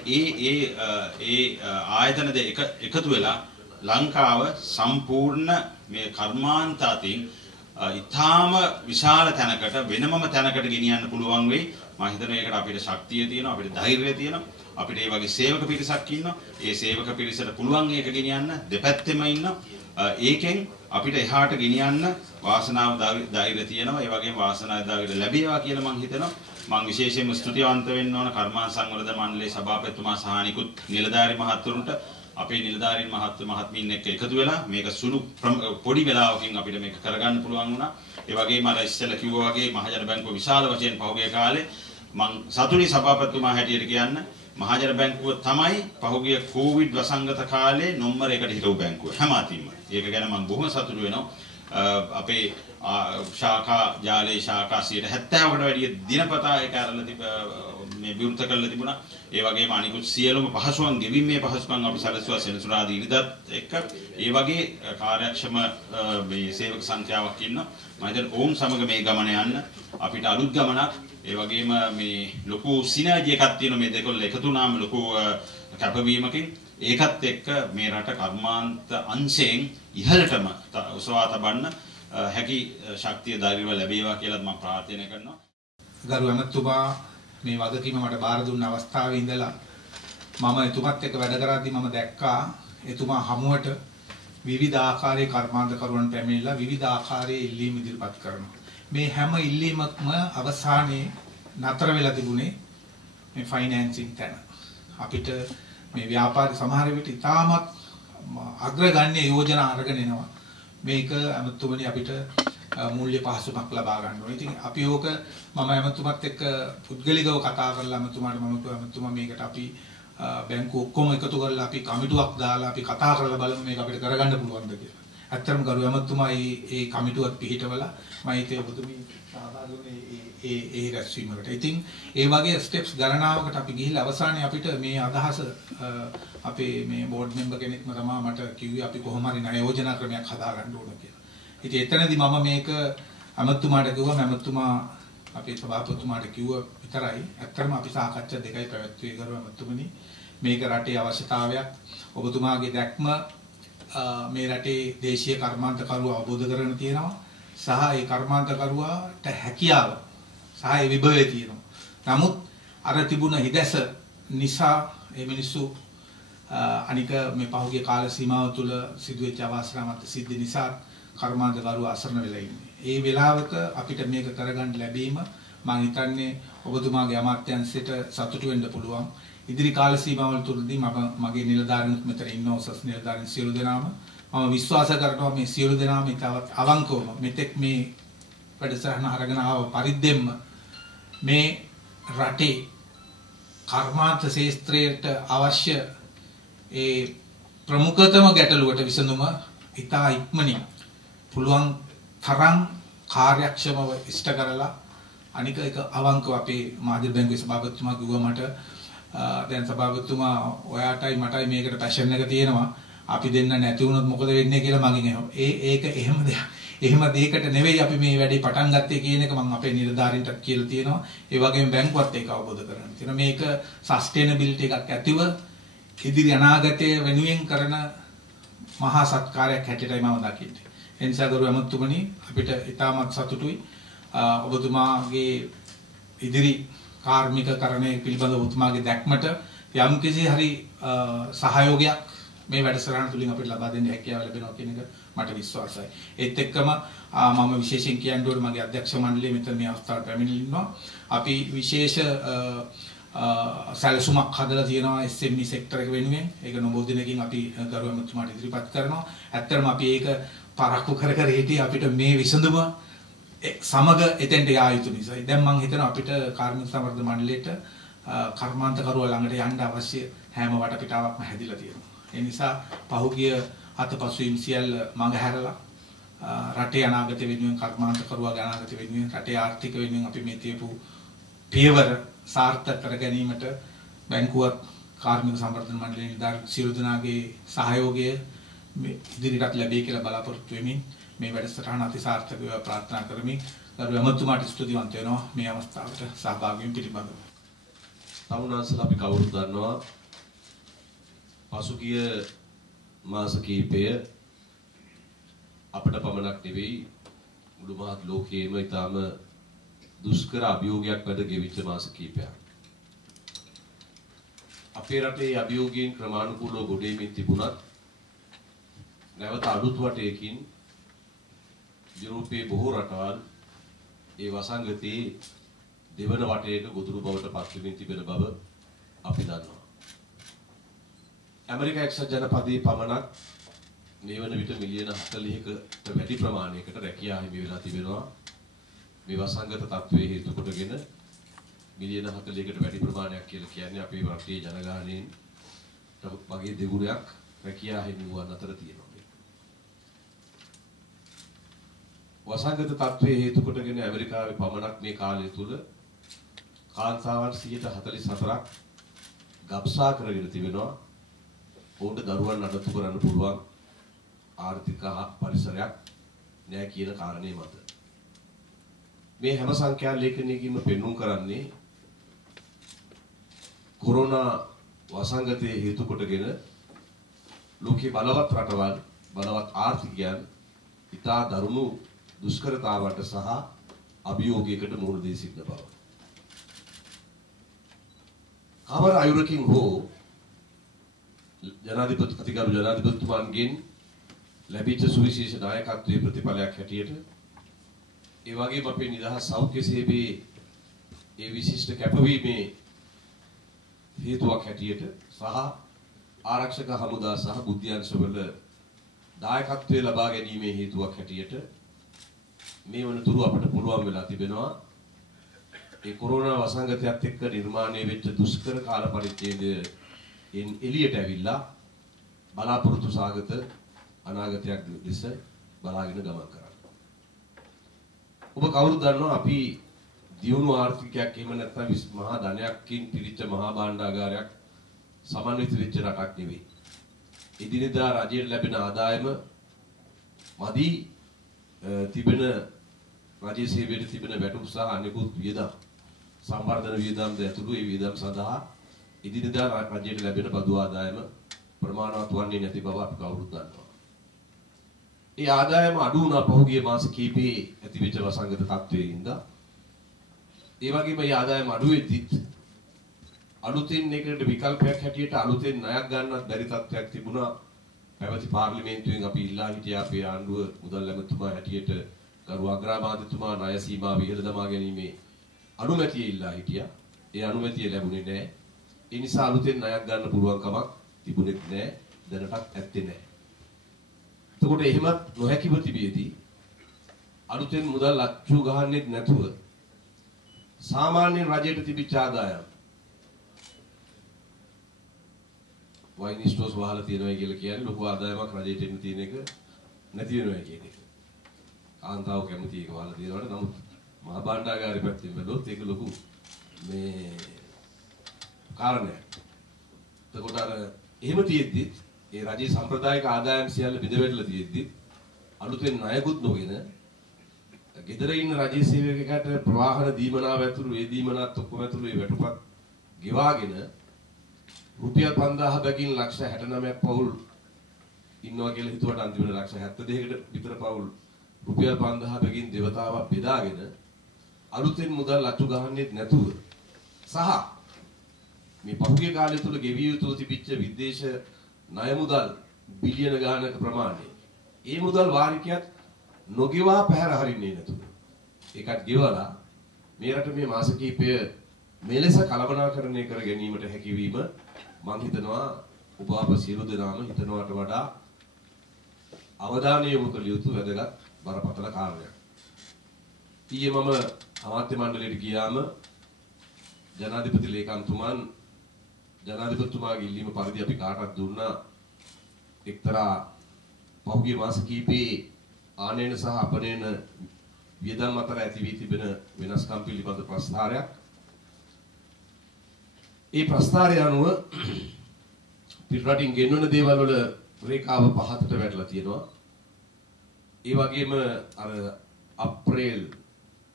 ඒ ආයතන දෙක එකතු වෙලා ලංකාව සම්පූර්ණ මේ කර්මාන්ත අතින් ඉතාම විශාල තැනකට වෙනමම තැනකට ගෙනියන්න පුළුවන් වෙයි. මම හිතනවා ඒකට අපිට ශක්තිය තියෙනවා, අපිට ධෛර්යය තියෙනවා, අපිට මේ වගේ සේවක පිරිසක් ඉන්නවා. ඒ සේවක පිරිසට පුළුවන් ඒක ගෙනියන්න දෙපැත්තෙම ඉන්නවා. ඒකෙන් අපිට එහාට ගෙනියන්න වාසනාව ධෛර්යය තියෙනවා. ඒ වගේම වාසනාව ධෛර්යය ලැබේවා කියලා මම හිතනවා. මම විශේෂයෙන්ම ස්තුතිවන්ත වෙන්න ඕන කර්මාන්ත සංවර්ධන මණ්ඩලයේ සභාපතිතුමා සහ අනිකුත් නිලධාරි මහත්වරුන්ට. අපේ නිලධාරීන් මහත්මීන් එක්ක එකතු වෙලා මේක සුළු පොඩි වෙලාවකින් අපිට මේක කරගන්න පුළුවන් වුණා. ඒ වගේම අර ඉස්සෙල්ලා කිව්වා වගේ මහජන බැංකුව විශාල වශයෙන් පහුගිය කාලේ මම සතුටුයි සභාපතිතුමා හැටියට කියන්න මහජන බැංකුව තමයි පහුගිය කොවිඩ් වසංගත කාලේ නම්බර් 1ට හිටපු බැංකුව හැම අතින්ම. ඒක ගැන මම බොහොම සතුටු වෙනවා. අපේ ශාඛා ජාලයේ ශාඛා 70%කට වැඩිය දිනපතා ඒක අරලා මේ විවෘත කරලා තිබුණා. ඒ වගේම අනිකුත් සියලුම පහසුකම් ගෙවීමේ පහසුකම් අපි සැලසුවා සෙනසුරාදී ඉරිදත් එක්ක. ඒ වගේ කාර්යක්ෂම මේ සේවක සංඛ්‍යාවක් ඉන්නවා. මම හිතන්නේ ඕම් සමග මේ ගමන යන්න අපිට අලුත් ගමනක්. ඒ වගේම මේ ලොකු සිනර්ජි එකක් තියෙනවා මේ දෙකොල්ල එකතු වුණාම ලොකු කැපවීමකින්. ඒකත් එක්ක මේ රට කර්මාන්ත අංශයෙන් ඉහළටම උසවා තබන්න හැකි ශක්තිය ධෛර්යය ලැබේවා කියලා මම ප්‍රාර්ථනා කරනවා. ගරු ඇමතුමා මේ වගකීම මට බාර දුන්න අවස්ථාවේ ඉඳලා මම එතුමත් එක්ක වැඩ කරද්දී මම දැක්කා එතුමා හමුවට විවිධ ආකාරයේ කර්මාන්තකරුවන් පැමිණිලා විවිධ ආකාරයේ ඉල්ලීම් ඉදිරිපත් කරනවා. මේ හැම ඉල්ලීමක්ම අවසානයේ නතර වෙලා තිබුණේ මේ ෆයිනෑන්සින් තැන. අපිට මේ ව්‍යාපාර සමහර විට ඉතාමත් අග්‍රගණ්‍ය යෝජනා අරගෙන එනවා. මේක අමතුමනි අපිට මූල්‍ය පහසුමක් ලබා ගන්න ඕනේ. ඉතින් අපි ඕක මම ඇමතුමත් එක්ක පුද්ගලිකව කතා කරලා ඇමතුමාට මම කිව්වා ඇමතුමා මේකට අපි බැංකුව ඔක්කොම එකතු කරලා අපි කමිටුවක් දාලා අපි කතා කරලා බලමු මේක අපිට කරගන්න පුළුවන්ද කියලා. ඇත්තටම ගරු ඇමතුමා මේ කමිටුවක් පිහිටවලා මම හිතේ ඔබතුමී සහභාගී වුණේ ඒ රැස්වීමකට. ඉතින් ඒ වගේ ස්ටෙප්ස් ගණනාවකට අපි ගිහිල්ලා අවසානයේ අපිට මේ අදහස අපේ මේ බෝඩ් මෙම්බර් කෙනෙක්ම තමයි මට කිව්වේ අපි කොහොම හරි ණය යෝජනා ක්‍රමයක් හදාගන්න ඕන කියලා. ඉතින් එතනදී මම මේක අමතුමාට කිව්වා මමතුමා අපේ සභාපතිතුමාට කිව්වා විතරයි. ඇත්තටම අපි සාකච්ඡා දෙකයි පැවැත්වුවේ කරුවා මතුමනි. මේක රටේ අවශ්‍යතාවයක්. ඔබතුමාගේ දැක්ම මේ රටේ දේශීය කර්මාන්තකරුවා අවබෝධ කරගෙන තියෙනවා. සහ ඒ කර්මාන්තකරුවාට හැකියාව සහ ඒ විභවය තියෙනවා. නමුත් අර තිබුණ හිදැස නිසා මේ මිනිස්සු අනික මේ පහුගිය කාල සීමාව තුළ සිදුවෙච්ච අවාසනාවන්ත සිද්ධි නිසා කර්මාන්තකරුවා අසරණ වෙලා ඉන්නේ. ඒ වෙලාවක අපිට මේක කරගන්න ලැබීම මම හිතන්නේ ඔබතුමාගේ අමාත්‍යාංශයට සතුටු වෙන්න පුළුවන්. ඉදිරි කාල සීමාවල තුලදී මම මගේ නිලධාරීන් මෙතන ඉන්න උසස් නිලධාරීන් සියලු දෙනාම මම විශ්වාස කරනවා මේ සියලු දෙනාම ඉතාමත් අවංකවම මෙතෙක් මේ වැඩසටහන අරගෙන ආව පරිද්දෙන්න මේ රටේ කර්මාන්ත ශාස්ත්‍රයට අවශ්‍ය ඒ ප්‍රමුඛතම ගැටලුවට විසඳුම ඉතා ඉක්මනින් පුළුවන් තරම් කාර්යක්ෂමව ඉෂ්ට කරලා අනික එක අවංකව අපේ මාධ්‍ය බැංකුවේ සභාපතිතුමා කිව්වා මට දැන් සභාපතිතුමා ඔයාටයි මටයි මේකට පැෂන් එක තියෙනවා අපි දෙන්න නැති වුණොත් මොකද වෙන්නේ කියලා මගෙන් අහුවා. ඒක එහෙම දෙයක්. එහෙම දෙයකට නෙවෙයි අපි මේ වැඩේ පටන් ගත්තේ කියන එක මම අපේ නිලධාරීන්ට කියලා තියෙනවා. ඒ වගේම බැංකුවත් ඒක අවබෝධ කරගන්න තියෙනවා. මේක සස්ටේනබිලිටි එකක් ඇතිව ඉදිරි අනාගතය වෙනුවෙන් කරන මහා සත්කාරයක් හැටියටයි මම දකින්නේ. ඒ නිසා ගරු ඇමතුමනි අපිට ඉතාමත් සතුටුයි ඔබතුමාගේ ඉදිරි කාර්මිකකරණය පිළිබඳව ඔබතුමාගේ දැක්මට යම්කිසි හරි සහයෝගයක් මේ වැඩසටහන තුලින් අපිට ලබා දෙන්න හැකියාව ලැබෙනවා කියන එක මට විශ්වාසයි. ඒත් එක්කම මම විශේෂයෙන් කියන්න ඕනේ මගේ අධ්‍යක්ෂ මණ්ඩලය මෙතන මේ අවස්ථාවට පැමිණෙනවා. අපි විශේෂ සැලසුමක් හදලා තියෙනවා SME සෙක්ටර් එක වෙනුවෙන්. ඒක නොබෝධිනකින් අපි ගරු ඇමතුමාට ඉදිරිපත් කරනවා. ඇත්තටම අපි ඒක පරක්කු කර කර හිටියේ අපිට මේ විසඳුම සමග එතෙන්ට යා යුතු නිසා. දැන් මම හිතනවා අපිට කාර්මික සම්වර්ධන මණ්ඩලයට කර්මාන්තකරුවා ළඟට යන්න අවශ්‍ය හැම වටපිටාවක්ම හැදිලා තියෙනවා. ඒ නිසා පහුගිය අතපසුවීම් සියල්ල මඟහැරලා රටේ අනාගත වෙනුවෙන් කර්මාන්තකරුවාගේ අනාගත වෙනුවෙන් රටේ ආර්ථික වෙනුවෙන් අපි මේ තියපු පියවර සාර්ථක කර ගැනීමට බැංකුවත් කාර්මික සම්වර්ධන මණ්ඩලයේ නිලධාරීන් සියලු දෙනාගේ සහයෝගය ඉදිරියට ලැබෙයි කියලා බලාපොරොත්තු වෙමින් මේ වැඩසටහන අතිසාර්ථක වේවා ප්‍රාර්ථනා කරමි. ගරු ඇමතුමාට ස්තුතිවන්ත වෙනවා මේ අවස්ථාවට සහභාගී වීම පිළිබඳව. තමුන්වන්සලා අපි කවුරුත් දන්නවා පසුගිය මාස කිහිපය අපිට පමණක් නෙවෙයි මුළු මහත් ලෝකයේම ඊටාම දුෂ්කර අභියෝගයක් වැඩ ගෙවිච්ච මාස කිහිපයක්. අපේ රටේ අභියෝගයෙන් ක්‍රමානුකූලව ගොඩේමින් තිබුණත් නැවත අලුත් වටයකින් යුරෝපයේ බොහෝ රටවල් ඒ වසංගතයේ දෙවන වටයක ගොදුරු බවට පත් වෙමින් තිබෙන බව අපි දන්නවා. ඇමරිකා එක්සත් ජනපදයේ පමණක් මේ වන විට මිලියන 40කට වැඩි ප්‍රමාණයකට රැකියා හිමි වෙලා තිබෙනවා. මේ වසංගත තත්ත්වයේ හේතු කොටගෙන මිලියන 40කට වැඩි ප්‍රමාණයක් කියලා කියන්නේ අපේ රටේ ජනගහනයෙන් වගේ දෙගුණයක් රැකියා හිමි වූවන් අතර තියෙනවා. වසංගත තත්ත්වයේ හේතු කොටගෙන ඇමරිකාවේ පමණක් මේ කාලය තුල කාන්තාවන් 144ක් ගබ්සා කරගෙන තිබෙනවා. ඔවුන්ට දරුවන් නඩත්තු කරන්න පුළුවන් ආර්ථික පරිසරයක් නැහැ කියන කාරණේ මත. මේ හැම සංඛ්‍යා ලේඛනයකින්ම පෙන්වුම් කරන්නේ කොරෝනා වසංගතයේ හේතු කොටගෙන ලෝකේ බලවත් රටවල් බලවත් ආර්ථිකයන් ඉතා දරුණු දුෂ්කරතාවට සහ අභියෝගයකට මුහුණ දී සිටින බව. කවර අයුරකින් හෝ ජනාධිපතිතුමන්ගෙන් ලැබිච්ච සුවිශේෂ නායකත්වයේ ප්‍රතිඵලයක් හැටියට ඒ වගේම අපේ නිදහස් සෞඛ්‍ය සේවයේ ඒ විශිෂ්ට කැපවීමේ හේතුවක් හැටියට සහ ආරක්ෂක හමුදා සහ බුද්ධ්‍යංශවල දායකත්වයේ ලබා ගැනීමේ හේතුවක් හැටියට මේ වනතුරු අපට පුළුවන් වෙලා තිබෙනවා ඒ කොරෝනා වසංගතයත් එක්ක නිර්මාණය වෙච්ච දුෂ්කර කාල පරිච්ඡේදයෙන් එළියට ඇවිල්ලා බලාපොරොත්තු සාගත අනාගතයක් දිස බලාගෙන ගමන් කරන්න. ඔබ කවුරුද දන්නවා අපි දියුණු ආර්ථිකයක් එහෙම නැත්නම් මහා ධනයක්කින් පිරිච්ච මහා භාණ්ඩාගාරයක් සමන්විත වෙච්ච රටක් නෙවෙයි. එදිනෙදා රජයට ලැබෙන ආදායම මදි තිබෙන රජයේ සේවයට තිබෙන වැටුප් සහ අනෙකුත් වියදම් සම්වර්ධන වියදම්ද ඇතුළු ඒ වියදම් සඳහා ඉදිරියදා රජයට ලැබෙන බදු ආදායම ප්‍රමාණවත් වන්නේ නැති බව අපි කවුරුත් දන්නවා. ඒ ආදායම අඩු වුණා පහුගිය මාස කිහිපයේ ඇතිවෙච්ච වසංගත තත්ත්වයේ ඉඳලා. ඒ වගේම මේ ආදායම අඩු වෙද්දිත් අලුතෙන් එකකට විකල්පයක් හැටියට අලුතෙන් ණයක් ගන්නත් බැරි තත්ත්වයක් තිබුණා. පැවති පාර්ලිමේන්තුවෙන් අපි ඉල්ලා හිටියා අපේ ආණ්ඩුව මුදල් ඇමතුමා හැටියට ගරු අග්‍රාමාත්‍යතුමා ණය සීමාව ඉහළ දමා ගැනීමේ අනුමැතිය ඉල්ලා හිටියා. ඒ අනුමැතිය ලැබුණේ නැහැ. ඒ නිසා අලුතෙන් ණයක් ගන්න පුළුවන් කමක් තිබුණෙත් නැහැ. දැනටත් ඇත්තේ නැහැ. එතකොට එහෙමත් නොහැකිව තිබියදී අලුතෙන් මුදල් අච්චු ගහන්නෙත් නැතුව සාමාන්‍ය රජයට තිබිච්ච ආදායම් වයින් ස්ටෝර්ස් වහලා තියෙනවා කියලා කියන්නේ ලොකු ආදායමක් රජයට එන්න තියෙන එක නැති වෙනවා කියන එක. කාන්තාව කැමති එක වහලා තියෙනවට නමුත් මහා භාණ්ඩාගාරය පැත්තෙන් බැලුවොත් ඒක ලොකු මේ කාරණයක්. එතකොට අර එහෙම තියෙද්දි ඒ රජයේ සම්ප්‍රදායික ආදායම් සියල්ල බිඳවැටලා තියෙද්දි අලුතෙන් ණයකුත් නොගෙන ගෙදර ඉන්න රජයේ සේවකයකට ප්‍රවාහන දීමනාව ඇතුළු ඒ දීමනාත් ඔක්කොම ඇතුළු ඒ වැටුපත් ගෙවාගෙන රුපියල් 5000 බැගින් ලක්ෂ 69ක් පවුල් ඉන්නවා කියලා හිතුවට අන්තිමට ලක්ෂ 72කට විතර පවුල් රුපියල් 5000 බැගින් දෙවතාවක් බෙදාගෙන අලුතෙන් මුදල් අච්චු ගහන්නෙත් නැතුව සහ මේ පහුගිය කාලය තුල ගෙවිය යුතු තිබිච්ච විදේශ ණය මුදල් බිලියන ගානක ප්‍රමාණය ඒ මුදල් වාරිකයක් නොගෙවා පැහැර හරින්නේ නැතුව ඒකත් ගෙවලා මේ රට මේ මාස කිහිපය මෙලෙස කලබනාකරණය කර ගැනීමට හැකියවීම මම හිතනවා ඔබ අප සියලු දෙනාම හිතනවට වඩා අවධානය යොමු කළ යුතු වැදගත් බරපතල කාර්යයක්. ඊයේ මම අමාත්‍ය මණ්ඩලයට ගියාම ජනාධිපති ලේකම්තුමන් ජනාධිපතිතුමාගේ ඉල්ලීම පරිදි අපි කාටවත් දුන්නා එක්තරා පහුගිය මාස කිහිපයේ ආනයන සහ අපනයන වියදම් අතර ඇති වී තිබෙන වෙනස්කම් පිළිබඳ ප්‍රස්තාරයක්. ඒ ප්‍රස්තාරය අනුව පිටරටින් ගෙන්වන දේවල් වල රේඛාව පහතට වැටලා තියෙනවා. ඒ වගේම අර අප්‍රේල්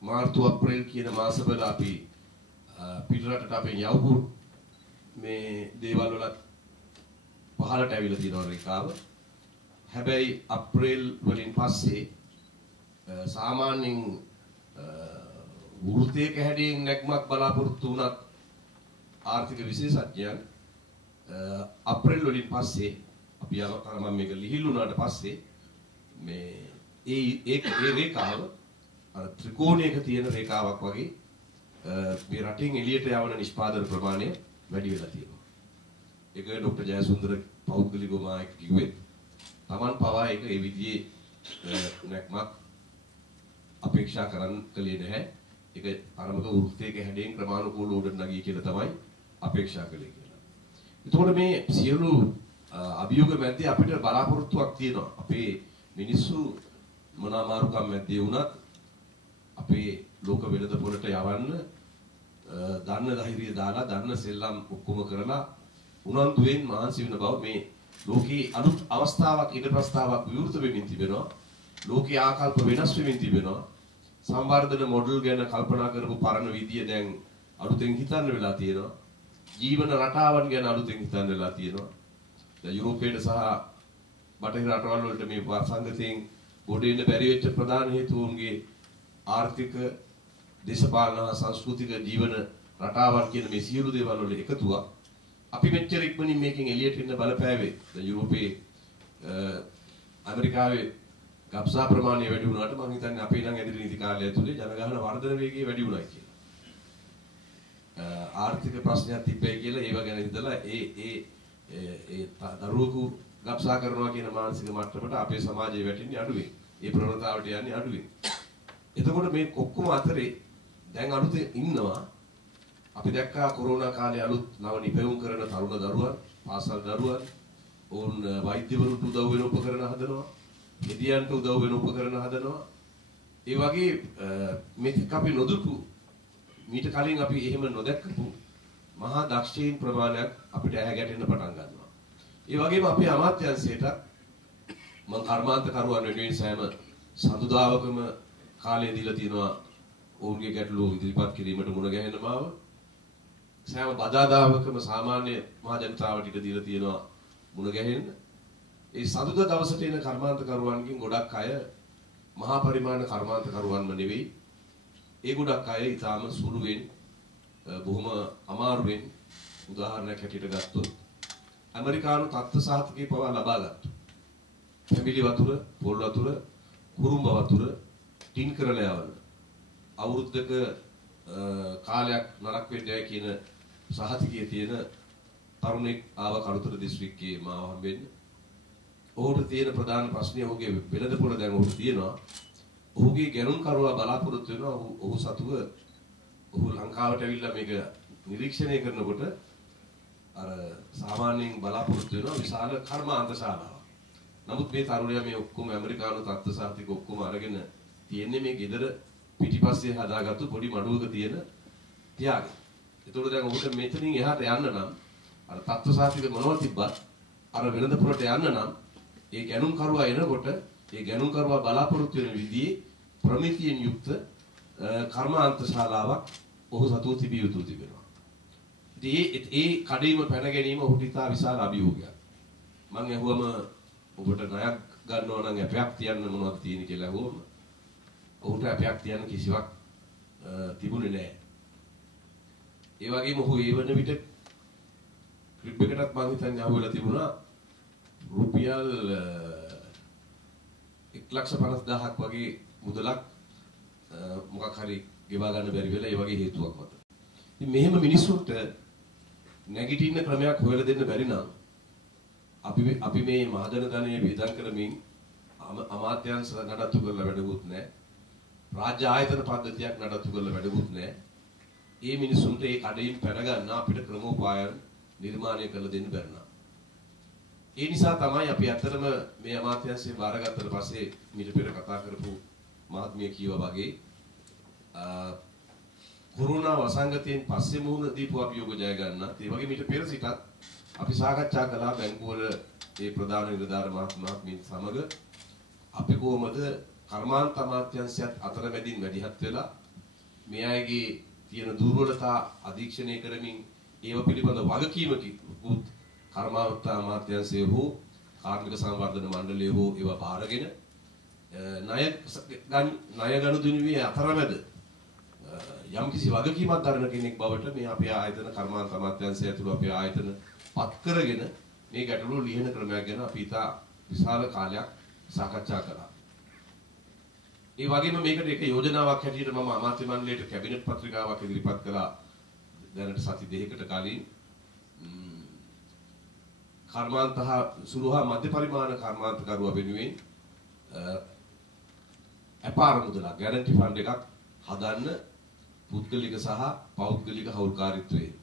මාර්තු අප්‍රේල් කියන මාසවල අපි පිටරටට අපේ යවපු මේ දේවල් වල පහළට ඇවිල්ලා තියෙනවා රේඛාව. හැබැයි අප්‍රේල් වලින් පස්සේ සාමාන්‍යයෙන් වෘත්තයක හැඩයෙන් නැග්මක් බලාපොරොත්තු වුණත් ආර්ථික විශේෂඥයන් අප්‍රේල් වලින් පස්සේ අපි මම මේක ලිහිල් වුණාට පස්සේ මේ ඒ රේඛාව අර ත්‍රිකෝණයක තියෙන රේඛාවක් වගේ මේ රටින් එළියට යවන නිෂ්පාදන ප්‍රමාණය වැඩි වෙලා තියෙනවා. ඒක ડોક્ટર ජයසුන්දර පෞද්ගලිකව මා කිව්වේ Taman පවා ඒක ඒ විදිහේ නැක්මක් අපේක්ෂා කරන්න කලේ නැහැ. ඒක අරමක වෘත්තයක හැඩයෙන් ක්‍රමානුකූලව උඩට නැගී කියලා තමයි අපේක්ෂා කළේ කියලා. එතකොට මේ සියලු අභියෝග මැද්දේ අපිට බලාපොරොත්තුවක් තියෙනවා. අපේ මිනිස්සු මොන අමාරුකම් මැද්දේ වුණත් අපේ ලෝක වෙළඳ පොළට යවන්න දන්න ධෛර්යය දාලා දන්න සෙල්ලම් ඔක්කොම කරලා උනන්දුවෙන් මහන්සි වෙන බව මේ ලෝකේ අලුත් අවස්ථාවක් ඉද ප්‍රස්තාවක් විවෘත වෙමින් තිබෙනවා. ලෝකයේ ආකල්ප වෙනස් වෙමින් තිබෙනවා. සංවර්ධන මොඩල් ගැන කල්පනා කරපු පරණ විදිය දැන් අලුතෙන් හිතන්න වෙලා තියෙනවා. ජීවන රටාවන් ගැන අලුතෙන් හිතන්න වෙලා තියෙනවා. දැන් යුරෝපයේ සහ බටහිර රටවල් වලට මේ වසංගතයෙන් ගොඩ එන්න බැරි වෙච්ච ප්‍රධාන හේතුන්ගේ ආර්ථික, දේශපාලන, සංස්කෘතික ජීවන රටාවන් කියන මේ සියලු දේවල් වල එකතුවක් අපි මෙච්චර ඉක්මනින් මේකෙන් එළියට එන්න බලපෑවේ. දැන් යුරෝපයේ ඇමරිකාවේ ගබ්සා ප්‍රමාණය වැඩි වුණාට මම හිතන්නේ අපේ නම් ඇදිරි නීති කාලය ඇතුලේ ජනගහන වර්ධන වේගය වැඩි වුණා කියලා. ආර්ථික ප්‍රශ්නයක් තිබ්බයි කියලා ඒව ගැන හිතලා ඒ දරුවෙකු ගබ්සා කරනවා කියන මානසික මට්ටමට අපේ සමාජයේ වැටෙන්නේ අඩුවෙන්. ඒ ප්‍රවණතාවට යන්නේ අඩුවෙන්. එතකොට මේ ඔක්කොම අතරේ දැන් අලුතෙන් ඉන්නවා අපි දැක්කා කොරෝනා කාලේ අලුත් නව නිපැයුම් කරන තරුණ දරුවන්, පාසල් දරුවන්, ඕන් වෛද්‍යවරුන්ට උදව් වෙන උපකරණ හදනවා, හෙදියන්ට උදව් වෙන උපකරණ හදනවා. ඒ වගේ මේක අපි නොදුටු මීට කලින් අපි එහෙම නොදැක්කපු මහා දක්ෂයින් ප්‍රමාණයක් අපිට ඇහැ ගැටෙන්න පටන් ගන්නවා. ඒ වගේම අපේ අමාත්‍යාංශයට මම කර්මාන්තකරුවන් වෙනුවෙන් සෑම සඳුදාවකම කාලය දීලා තියෙනවා ඔවුන්ගේ ගැටලු ඉදිරිපත් කිරීමට මුණ ගැහෙන මාව. සෑම බදාදාවකම සාමාන්‍ය මහ ජනතාවට ඉඩ දීලා තියෙනවා මුණ ගැහෙන්න. ඒ සඳුදා දවසට එන කර්මාන්තකරුවන්ගෙන් ගොඩක් අය මහා පරිමාණ කර්මාන්තකරුවන්ම නෙවෙයි. ඒ ගොඩක් අය ඊටාම සුළුවෙන් බොහොම අමාරුවෙන් උදාහරණයක් හැටියට ගත්තොත් ඇමරිකානු තත්ත්ව සාහිතිකේ පවා ලබා ගත්තා. පැමිලි වතුර, පොල් වතුර, කුරුම්බ වතුර ටින් කරලා යවන අවුරුද්දක කාලයක් නරක වෙන්නේ කියන සහතිකයේ තියෙන තරුණෙක් ආව කළුතර දිස්ත්‍රික්කයේ මාව හම්බෙන්න. ඔහුට තියෙන ප්‍රධාන ප්‍රශ්නය ඔහුගේ වෙළඳපොළ දැන් ඔහුට තියෙනවා. ඔහුගේ ගැනුම් කරුවා බලාපොරොත්තු වෙනවා ඔහු සතුව ඔහු ලංකාවට ඇවිල්ලා මේක නිරීක්ෂණය කරනකොට අර සාමාන්‍යයෙන් බලාපොරොත්තු වෙනවා විශාල කර්මාන්ත ශාලාවක්. නමුත් මේ තරුණයා මේ ඔක්කොම ඇමරිකානු තත්ත්ව සාහිතික ඔක්කොම අරගෙන තියෙන්නේ මේ ගෙදර පිටිපස්සේ හදාගත්තු පොඩි මඩුවක තියෙන තියාගෙන. ඒතකොට දැන් ඔහුට මෙතනින් එහාට යන්න නම් අර තත්ත්ව සාහිතික මොනවද තිබ්බත් අර වෙළඳ පොළට යන්න නම් ඒ ගැනුම් කරුවා එනකොට ඒ ගැනුම් කරුවා බලාපොරොත්තු වෙන විදිහේ ප්‍රමිතියෙන් යුක්ත කර්මාන්ත ශාලාවක් ඔහු සතුව තිබිය යුතු තිබෙනවා. ඉතින් ඒ කඩේම පැන ගැනීම ඔහුට ඉතා විශාල අභියෝගයක්. මම ඇහුවම ඔබට ණයක් ගන්නවා නම් අපයක් තියන්න මොනවද තියෙන්නේ කියලා ඇහුවම ඔහුට අපයක් තියන්න කිසිවක් තිබුණේ නැහැ. ඒ වගේම ඔහු ඒ වන විට ක්‍රිප් එකටත් මම හිතන්නේ අහුවෙලා තිබුණා රුපියල් 1,50,000ක් වගේ මුදලක් මොකක් හරි ගෙවා ගන්න බැරි වෙලා ඒ වගේ හේතුවක් මත. ඉතින් මෙහෙම මිනිස්සුන්ට නැගිටින්න ක්‍රමයක් හොයලා දෙන්න බැරි නම් අපි මේ මහජන ධනය වේදන් කරමින් අමාත්‍යාංශ නඩත්තු කරලා වැඩකුත් නැහැ. රාජ්‍ය ආයතන පද්ධතියක් නඩත්තු කරලා වැඩකුත් නැහැ. මේ මිනිස්සුන්ට ඒ කඩේින් පැන ගන්න අපිට ක්‍රමෝපායන් නිර්මාණය කරලා දෙන්න බැරි නම්. ඒ නිසා තමයි අපි අතරම මේ අමාත්‍යාංශය බාරගත්තට පස්සේ මීට පෙර කතා කරපු මහත්මිය කීවා වගේ කොරෝනා වසංගතයෙන් පස්සේ මුහුණ දීපු අභියෝග ජය ගන්නත් ඒ වගේ මීට පෙර සිටත් අපි සාකච්ඡා කළා බැංකුවල ඒ ප්‍රධාන නිලධාර මහත්මීන් සමග අපි කොහොමද කර්මාන්ත අමාත්‍යාංශයත් අතරමැදින් වැඩිහත් වෙලා මේ අයගේ තියෙන දුර්වලතා අධීක්ෂණය කරමින් ඒව පිළිබඳ වගකීමකුත් කර්මාන්ත අමාත්‍යාංශය හෝ කාර්මික සංවර්ධන මණ්ඩලය හෝ ඒවා බාරගෙන ණය ගනුදෙනුවේ අතරමැද යම්කිසි වගකීමක් දරන කෙනෙක් බවට මේ අපේ ආයතන කර්මාන්ත අමාත්‍යාංශය ඇතුළු අපේ ආයතන පත් කරගෙන මේ ගැටලුව ලියන ක්‍රමයක් ගැන අපි ඉතා විශාල කාලයක් සාකච්ඡා කළා. ඒ වගේම මේකට එක යෝජනාවක් හැටියට මම අමාත්‍ය මණ්ඩලයට කැබිනට් පත්‍රිකාවක් ඉදිරිපත් කළා දැනට සති දෙකකට කලින්. කර්මාන්ත සුළු හා මධ්‍ය පරිමාණ කර්මාන්තකරුවා වෙනුවෙන් අපාර මුදලක් ගැරන්ටි ෆන්ඩ් එකක් හදන්න පුද්ගලික සහ පෞද්ගලික හවුල්කාරීත්වයේ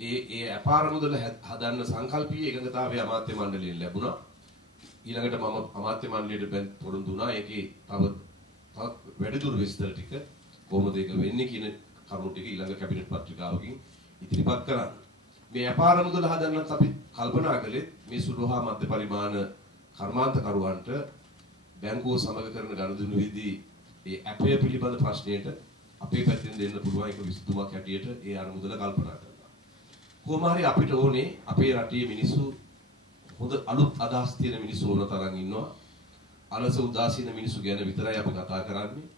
ඒ අපාර මුදල හදන්න සංකල්පීය එකඟතාවය අමාත්‍ය මණ්ඩලයෙන් ලැබුණා. ඊළඟට මම අමාත්‍ය මණ්ඩලයට පොරොන්දු වුණා ඒකේ තව වැඩිදුර විස්තර ටික කොහොමද ඒක වෙන්නේ කියන කරුණු ටික ඊළඟ කැබිනට් පත්‍රිකාවකින් ඉදිරිපත් කරන්න. මේ අපාර මුදල හදන්නත් අපි කල්පනා කළේ මේ සුළු හා මධ්‍ය පරිමාණ කර්මාන්තකරුවන්ට බැංකුව සමග කරන ගනුදෙනුවේදී ඒ අපේ පිළිබඳ ප්‍රශ්නයට අපේ පැත්තෙන් දෙන්න පුළුවන් එක විසඳුමක් හැටියට ඒ අරමුදල කල්පනා කරනවා. කොහොම හරි අපිට ඕනේ අපේ රටේ මිනිස්සු හොඳ අලුත් අදහස් තියෙන මිනිස්සු ඕන තරම් ඉන්නවා. අලස උදාසීන මිනිස්සු ගැන විතරයි අපි කතා කරන්නේ.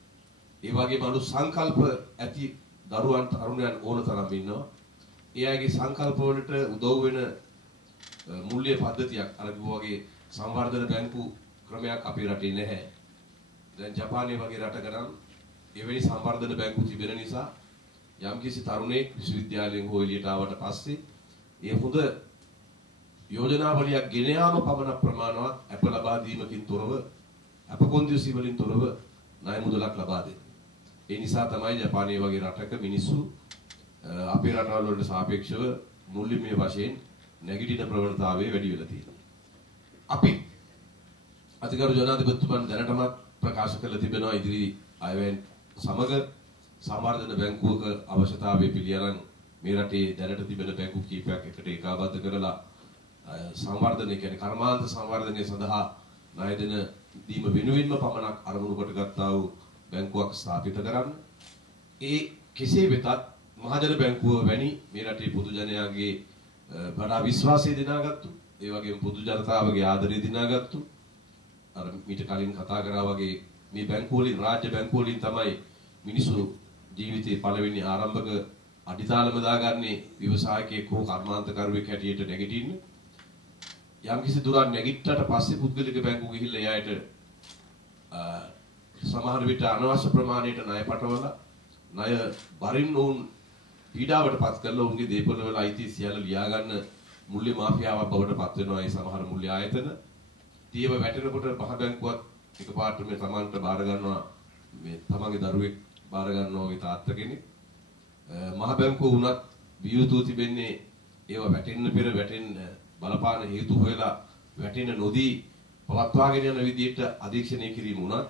ඒ වගේම අලුත් සංකල්ප ඇති දරුවන් තරුණයන් ඕන තරම් ඉන්නවා. ඒ අයගේ සංකල්ප වලට උදව් වෙන මූල්‍ය පද්ධතියක් අර වගේ සංවර්ධන බැංකු ක්‍රමයක් අපේ රටේ නැහැ. දැන් ජපානයේ වගේ රටක නම් එවැනි සංවර්ධන බැංකු තිබෙන නිසා යම්කිසි තරුණයෙක් විශ්වවිද්‍යාලයෙන් හෝ එළියට ආවට පස්සේ ඒ හොඳ යෝජනාවලියක් ගෙන යාම පමණ ප්‍රමාණවත් අප ලබා දීමකින් තොරව අප කොන්දිසි වලින් තොරව ණය මුදලක් ලබා දෙන්නේ. ඒ නිසා තමයි ජපානයේ වගේ රටක මිනිස්සු අපේ රටවල් වලට සාපේක්ෂව මුල්‍යමය වශයෙන් නැගිටින ප්‍රවණතාවය වැඩි වෙලා තියෙනවා. අපි අතිගරු ජනාධිපතිතුමන් දැනටමත් ප්‍රකාශ කළ තිබෙනවා ඉදිරි අයවැයෙන් සමග සමවර්ධන බැංකුවක අවශ්‍යතාවය පිළිඅරන් මේ රටේ දැනට තිබෙන බැංකු කීපයක් එකට ඒකාබද්ධ කරලා සංවර්ධනය කියන්නේ කර්මාන්ත සංවර්ධනය සඳහා ණය දෙන දීම වෙනුවෙන්ම පමණක් අරමුණු කොට ගත්තා වූ බැංකුවක් ස්ථාපිත කරන්න. ඒ කෙසේ වෙතත් මහජන බැංකුව වැනි මේ රටේ පොදු ජනයාගේ වඩා විශ්වාසය දිනාගත්තු, ඒ වගේම පොදු ජනතාවගේ ආදරය දිනාගත්තු, අර මීට කලින් කතා කරා වගේ මේ බැංකුව වලින්, රාජ්‍ය බැංකුව වලින් තමයි මිනිසු ජීවිතේ පළවෙනි ආරම්භක අඩිතාලම දාගන්නේ ව්‍යවසායකයෙක් හෝ කර්මාන්තකරුවෙක් හැටියට නැගිටින්න. යම්කිසි දුරක් නැගිට්ටට පස්සේ පුද්ගලික බැංකුව ගිහිල්ලා එයාට සමහර විට අනවශ්‍ය ප්‍රමාණයට ණය පටවලා ණය බරින් උන් පීඩාවටපත් කරලා උන්ගේ දේපොළ වල අයිති සියල්ල ලියා ගන්න මුල්‍ය මාෆියාවක් බවට පත් වෙනවා ඒ සමහර මුල්‍ය ආයතන. තීව වැටෙනකොට මහ බැංකුවත් එකපාරට මේ තමන්ට බාර ගන්නවා, මේ තමන්ගේ දරුවෙක් බාර ගන්නවා වගේ තාත්තා කෙනෙක්. මහ බැංකුව උනත් වියුතු තිබෙන්නේ ඒව වැටෙන්න පෙර වැටෙන්න බලපාන හේතු හොයලා වැටෙන්න නොදී පවත්වාගෙන යන විදිහට අධීක්ෂණය කිරීම උනත්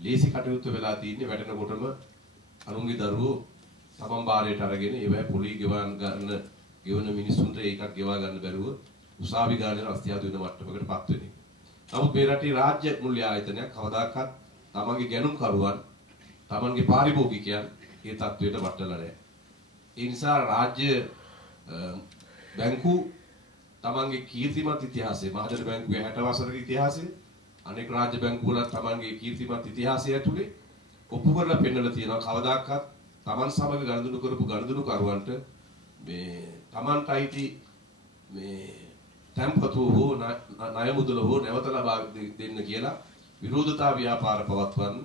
ලේසි කටයුතු වෙලා තියෙන්නේ. වැටෙනකොටම අනුන්ගේ දරුවෝ තමන් බාරයට අරගෙන ඒවැ පොලි ගෙවන මිනිසුන්ට ඒකක් ගෙවා ගන්න බැරුව උසාවි ගානේ රස්තියාදු වෙන මට්ටමකටපත් වෙන එක. නමුත් මේ රටේ රාජ්‍ය මුල්‍ය ආයතනයක් කවදාකවත් තමන්ගේ ගැනුම් කරුවන්, තමන්ගේ පාරිභෝගිකයන් ඒ තත්වයට වටලා නැහැ. ඒ නිසා රාජ්‍ය බැංකු තමන්ගේ කීර්තිමත් ඉතිහාසය, මහජන බැංකුවේ 60 වසරක ඉතිහාසය, අනෙක් රාජ්‍ය බැංකු වල තමන්ගේ කීර්තිමත් ඉතිහාසය ඇතුලේ ඔප්පු කරලා පෙන්නලා තියෙනවා. කවදාකවත් තමන් සමග ගනුදෙනු කරපු ගනුදෙනුකරුවන්ට මේ තමන්ට අයිති මේ තැන්පතු හෝ ණය මුදල හෝ නැවත ලබා දෙන්න කියලා විරෝධතා ව්‍යාපාර පවත්වන්න,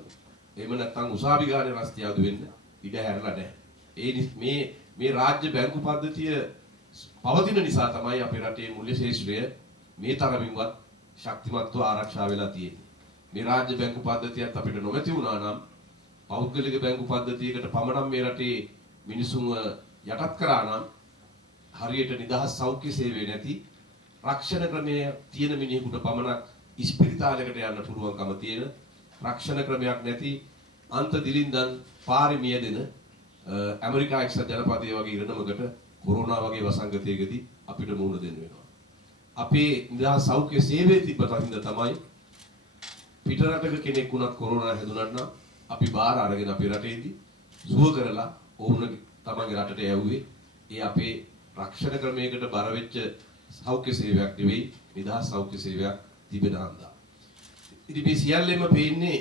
එහෙම නැත්නම් උසාවි ගානේ රස්තියාදු වෙන්න ඉඩ හැරලා නැහැ. මේ රාජ්‍ය බැංකු පද්ධතිය පවතින නිසා තමයි අපේ රටේ මුල්‍ය ශේෂ්ත්‍රය මේ තරමින්වත් ශක්තිමත්ව ආරක්ෂා වෙලා තියෙන්නේ. මේ රාජ්‍ය බැංකු පද්ධතියත් අපිට නොමැති වුණා නම් පෞද්ගලික බැංකු පද්ධතියකට පමණක් මේ රටේ මිනිසුන්ව යටත් කරා නම් හරියට නිදහස් සෞඛ්‍ය සේවය නැති රක්ෂණ ක්‍රමයේ තියෙන මිනිහෙකුට පමණක් ඉස්පිරිතාලයකට යන්න පුළුවන්කම තියෙන රක්ෂණ ක්‍රමයක් නැති අන්ත දිලින්දන් පාරේ මියදෙන ඇමරිකා එක්සත් ජනපදයේ වගේ ඉරණමකට කොරෝනා වගේ වසංගතයකදී අපිට මුහුණ දෙන්න වෙනවා. අපේ නිදහස් සෞඛ්‍ය සේවයේ තිබ්බතින්ද තමයි පිටරටක කෙනෙක් වුණත් කොරෝනා හැදුනත් නම් අපි බාර අරගෙන අපේ රටේදී සුව කරලා ඕන තමන්ගේ රටට යවුවේ ඒ අපේ රක්ෂණ ක්‍රමයකට බර වෙච්ච සෞඛ්‍ය සේවයක් නෙවෙයි, නිදහස් සෞඛ්‍ය සේවයක් තිබෙන හන්දා. ඉතින් මේ සියල්ලෙම පේන්නේ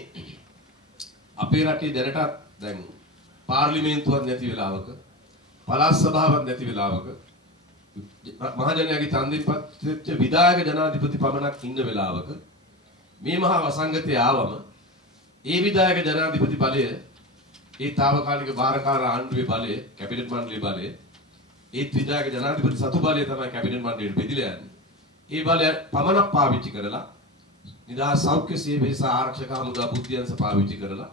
අපේ රටේ දැනටත් දැන් පාර්ලිමේන්තුවක් නැති වෙලාවක, පළාත් සභාවක් නැති වෙලාවක, මහජනයාගේ ඡන්දෙපත් වෙච්ච විධායක ජනාධිපති පමණක් ඉන්න වෙලාවක මේ මහා වසංගතය ආවම ඒ විධායක ජනාධිපති බලය, ඒ తాවකාලික භාරකාර ආණ්ඩුවේ බලය, කැබිනට් මණ්ඩලයේ බලය, ඒ විධායක ජනාධිපති සතු බලය තමයි කැබිනට් මණ්ඩලයට බෙදලා යන්නේ. ඒ බලය පමණක් පාවිච්චි කරලා නිදහස් සෞඛ්‍ය සේවය සහ ආරක්ෂක හමුදා බුද්ධියන්ස පාවිච්චි කරලා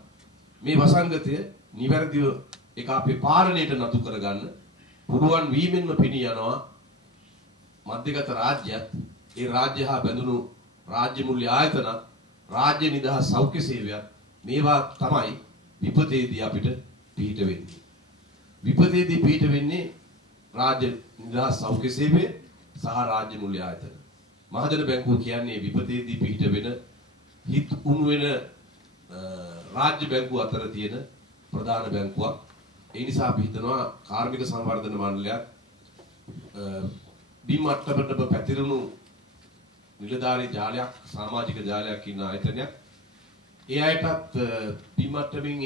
මේ වසංගතය නිවැරදිව ඒක අපේ පාලනයට නතු කරගන්න පුරුවන් වීමෙන්ම පෙනී යනවා මධ්‍යගත රාජ්‍යයත්, ඒ රාජ්‍ය හා බැඳුණු රාජ්‍ය මුල්‍ය ආයතන, රාජ්‍ය නිදහස් සෞඛ්‍ය සේවයත් මේවා තමයි විපතේදී අපිට පිහිට වෙන්නේ. විපතේදී පිහිට වෙන්නේ රාජ්‍ය නිදහස් සෞඛ්‍ය සේවය සහ රාජ්‍ය මුල්‍ය ආයතන. මහජන බැංකුව කියන්නේ විපතේදී පිහිට වෙන හිත් උණු වෙන රාජ්‍ය බැංකුව අතර තියෙන ප්‍රධාන බැංකුවක්. ඒ නිසා අපි හිතනවා කාර්මික සංවර්ධන මණ්ඩලයක් බිම් මට්ටමට පැතිරුණු නිලධාරී ජාලයක්, සමාජික ජාලයක් ඉන්න ආයතනයක්. ඒ අයටත් බිම් මට්ටමින්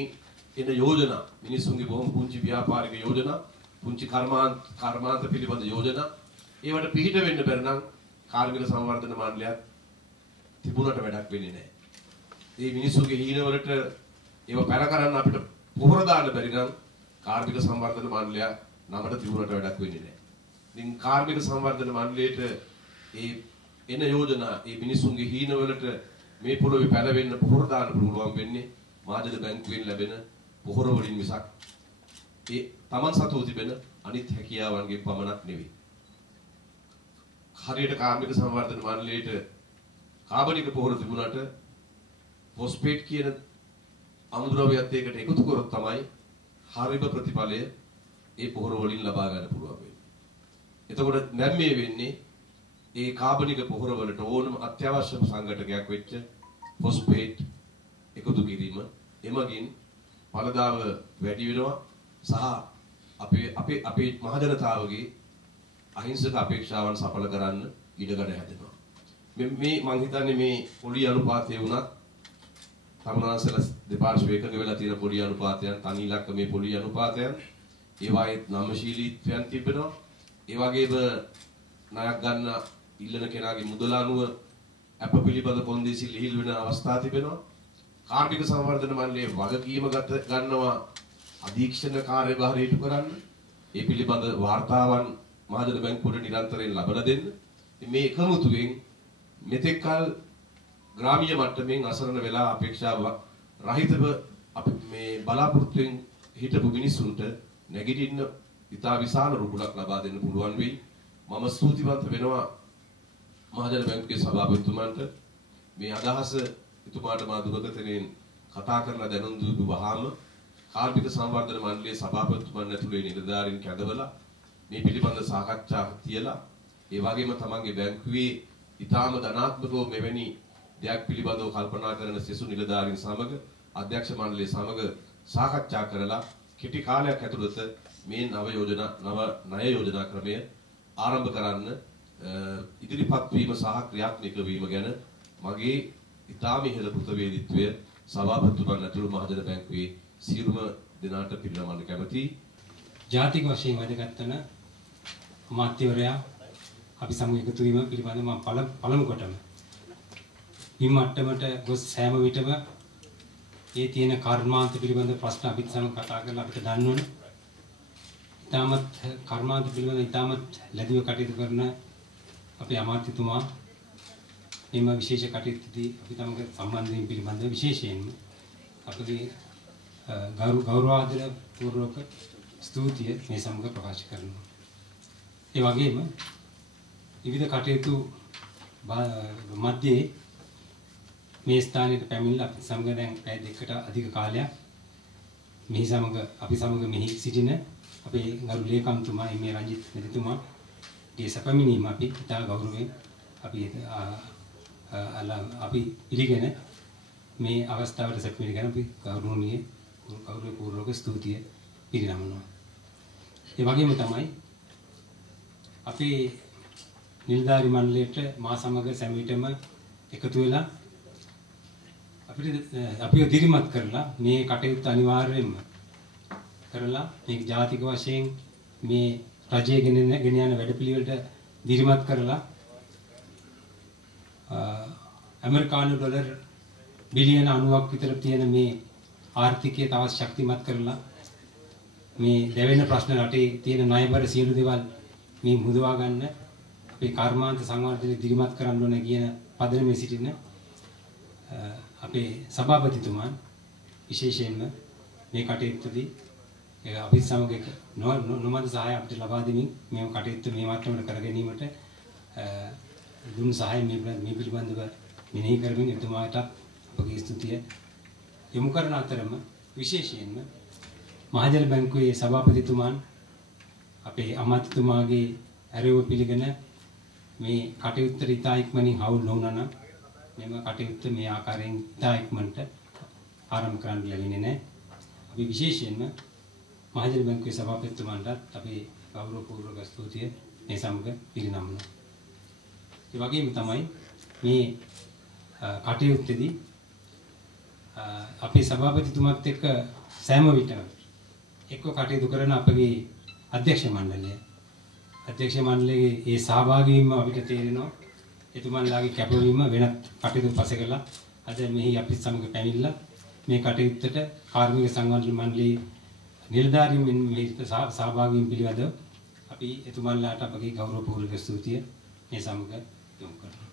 එන යෝජනා, මිනිසුන්ගේ බොහොම පුංචි ව්‍යාපාරික යෝජනා, පුංචි කර්මාන්ත පිළිබඳ යෝජනා, ඒවට පිහිට වෙන්න බැරි නම් කාර්මික සංවර්ධන මණ්ඩලයක් තිබුණට වැඩක් වෙන්නේ නැහැ. මේ මිනිසුන්ගේ හීනවලට ඒව පැන කරන්න අපිට පොහොර දාන්න බැරි නම් කාර්මික සංවර්ධන මණ්ඩලය නමට තිබුණට වැඩක් වෙන්නේ නැහැ. ඉතින් කාර්මික සංවර්ධන මණ්ඩලයට ඒ එන යෝජනා, ඒ මිනිසුන්ගේ හීනවලට මේ පොළොවේ පැලවෙන්න පොහොර දාන්න පුළුවන් වෙන්නේ මහජන බැංකුවෙන් ලැබෙන පොහොර වලින් මිසක් ඒ Taman සතුව තිබෙන අනිත් හැකියාවන්ගෙන් පමණක් නෙවෙයි. හරියට කාර්මික සංවර්ධන මණ්ඩලයට කාබනික පොහොර තිබුණාට ෆොස්ෆේට් කියන අමුද්‍රව්‍යයත් එකට එකතු කරොත් තමයි හරිම ප්‍රතිඵලය ඒ පොහොර වලින් ලබා ගන්න පුළුවන් වෙන්නේ. එතකොට දැන් මේ වෙන්නේ ඒ කාබනික පොහොර වලට ඕනම අත්‍යවශ්‍ය සංඝටකයක් වෙච්ච ෆොස්ෆේට් එකතු කිරීම එමගින් ඵලදාව වැඩි වෙනවා සහ අපේ මහ ජනතාවගේ අහිංසක අපේක්ෂාවන් සඵල කරන්න ඉඩකඩ හැදෙනවා. මේ මම හිතන්නේ මේ පොඩි අනුපාතය වුණත් තමුන්වහන්සේලා දෙපාර්ශ්වයේ එකඟ වෙලා තියෙන පොඩි අනුපාතයන් තනි ඉලක්කමේ පොඩි අනුපාතයන් ඒවායේ නාමශීලීත්වයන් තිබෙනවා. ඒ වගේම ණයක් ගන්න ඉල්ලන කෙනාගේ මුදල අනුව අප පිළිබඳ කොන්දේසි ලිහිල් වෙන අවස්ථා තිබෙනවා. කාර්මික සංවර්ධන මණ්ඩලයේ වගකීම ගන්නවා අධීක්ෂණ කාර්යභාරය ඉටු කරන්න. ඒ පිළිබඳ වාර්තාවන් මහජන බැංකුවට නිරන්තරයෙන් ලබා දෙන්න. මේ එකමුතුවෙන් මෙතෙක් කල ග්‍රාමීය මට්ටමින් අසරණ වෙලා අපේක්ෂා රහිතව අපි මේ බලාපොරොත්තුෙන් හිටපු මිනිසුන්ට නැගිටින්න ඉතා විශාල රුකුලක් ලබා දෙන්න පුළුවන් වෙයි. මම ස්තුතිවන්ත වෙනවා මහජන බැංකුවේ සභාපතිතුමන්ට මේ අදහස එතුමාට මා දුරකථනයෙන් කතා කරලා දැනුම් දුන්නු වහාම කාර්මික සංවර්ධන මණ්ඩලයේ සභාපතිතුමන් ඇතුළේ නිලධාරීන් කැඳවලා මේ පිළිබඳ සාකච්ඡා තියලා ඒ වගේම තමන්ගේ බැංකුවේ ඊටාම ධනාත්මකව මෙවැනි දෙයක් පිළිබඳව කල්පනා කරන සෙසු නිලධාරීන් සමග අධ්‍යක්ෂ මණ්ඩලය සමග සාකච්ඡා කරලා කෙටි කාලයක් ඇතුළත මේ නව ණය යෝජනා ක්‍රමය ආරම්භ කරන්න ඉදිරිපත් වීම සහ ක්‍රියාත්මක වීම ගැන මගේ ඊටාම ඉහළ කෘතවේදීත්වය සභාපතිතුමන් ඇතුළු මහජන බැංකුවේ සියලුම දෙනාට පිරිනමන්න කැමැතියි. ජාතික වශයෙන් වැදගත් වන අමාත්‍යවරයා අපි සමග එකතු වීම පිළිබඳව මම පළමු කොටම මේ මට්ටමට ගොස් සෑම විටම ඒ තියෙන කර්මාන්ත පිළිබඳ ප්‍රශ්න අපිත් සමග කතා කරලා අපිට දන්නවනේ. ඊටමත් කර්මාන්ත පිළිබඳ ඊටමත් ලැබිව කටයුතු කරන අපේ අමාත්‍යතුමා එම විශේෂ කටයුතුදී අපි තමක සම්බන්ධ වීම පිළිබඳව විශේෂයෙන්ම අපගේ ගෞරවාදර පූර්වක ස්තුතිය මේ සමග ප්‍රකාශ කරනවා. ඒ වගේම විවිධ කටයුතු මැදේ මේ ස්ථානයට පැමිණලා අපි සමග දැන් පැය දෙකකට අධික කාලයක් මෙහි සමග අපි සමග මෙහි සිටින අපේ ගරු ලේකම්තුමා එම්.ඒ. රංජිත් මැතිතුමාගේ සැපමිනීම අපි ඉතා ගෞරවයෙන් අපි පිළිගෙන මේ අවස්ථාවට සැපමිනීගෙන අපි ගෞරවපූර්වක ස්තුතිය පිරිනමනවා. ඒ වගේම තමයි අපේ නිලධාරි මණ්ඩලයට මා සමග සෑම විටම එකතු වෙලා අපිව දිරිමත් කරලා මේ කටයුත්ත අනිවාර්යයෙන්ම කරලා මේ ජාතික වශයෙන් මේ රජයේ ගෙන යන වැඩපිළිවෙලට දිරිමත් කරලා ඇමරිකානු ඩොලර් බිලියන 90ක් විතර තියෙන මේ ආර්ථිකය තවත් ශක්තිමත් කරලා මේ දෙවෙනි ප්‍රශ්න රටේ තියෙන ණයබර සියලු දේවල් මේ මුදවා ගන්න අපේ කර්මාන්ත සංවර්ධනය දිරිමත් කරන්න ඕන කියන පදනමේ සිටින අපේ සභාපතිතුමන් විශේෂයෙන්ම මේ කටයුත්තේදී අපි සමග නොමද සහාය අපිට ලබා දෙමින් මේ කටයුත්ත මේ මට්ටමට කර ගැනීමට දුන් සහාය මේ පිළිබඳව මෙනෙහි කරමින් එතුමාට අපගේ ස්තුතිය යොමු කරන අතරම විශේෂයෙන්ම මහජන බැංකුවේ සභාපතිතුමන් අපේ අමාත්‍යතුමාගේ ඇරයුම පිළිගෙන මේ කටයුත්තට ඉතා ඉක්මනින් හවුල් නොවුණා නම් මෙම කටයුත්ත මේ ආකාරයෙන් ඉතා ඉක්මනට ආරම්භ කරන්න ලැබෙන්නේ නැහැ. අපි විශේෂයෙන්ම මහජන බැංකුවේ සභාපතිතුමන්ට අපේ ගෞරවපූර්වක ස්තුතිය මේ සමග පිරිනමනවා. ඒ වගේම තමයි මේ කටයුත්තේදී අපේ සභාපතිතුමත් එක්ක සෑම විටම එක්ක කටයුතු කරන අපගේ අධ්‍යක්ෂ මණ්ඩලයේ ඒ සහභාගී වීම අපිට තේරෙනවා. එතුමන්ලාගේ කැපවීම වෙනත් කටයුතු පසෙකලා අද මෙහි අපි සමග පැමිණිලා මේ කටයුත්තට කාර්මික සංවර්ධන මණ්ඩලයේ නිලධාරීන් මේ සහභාගී වීම පිළිබඳව අපි එතුමන්ලාට අපගේ ගෞරවපූර්වක ස්තුතිය මේ සමග යොමු කරනවා.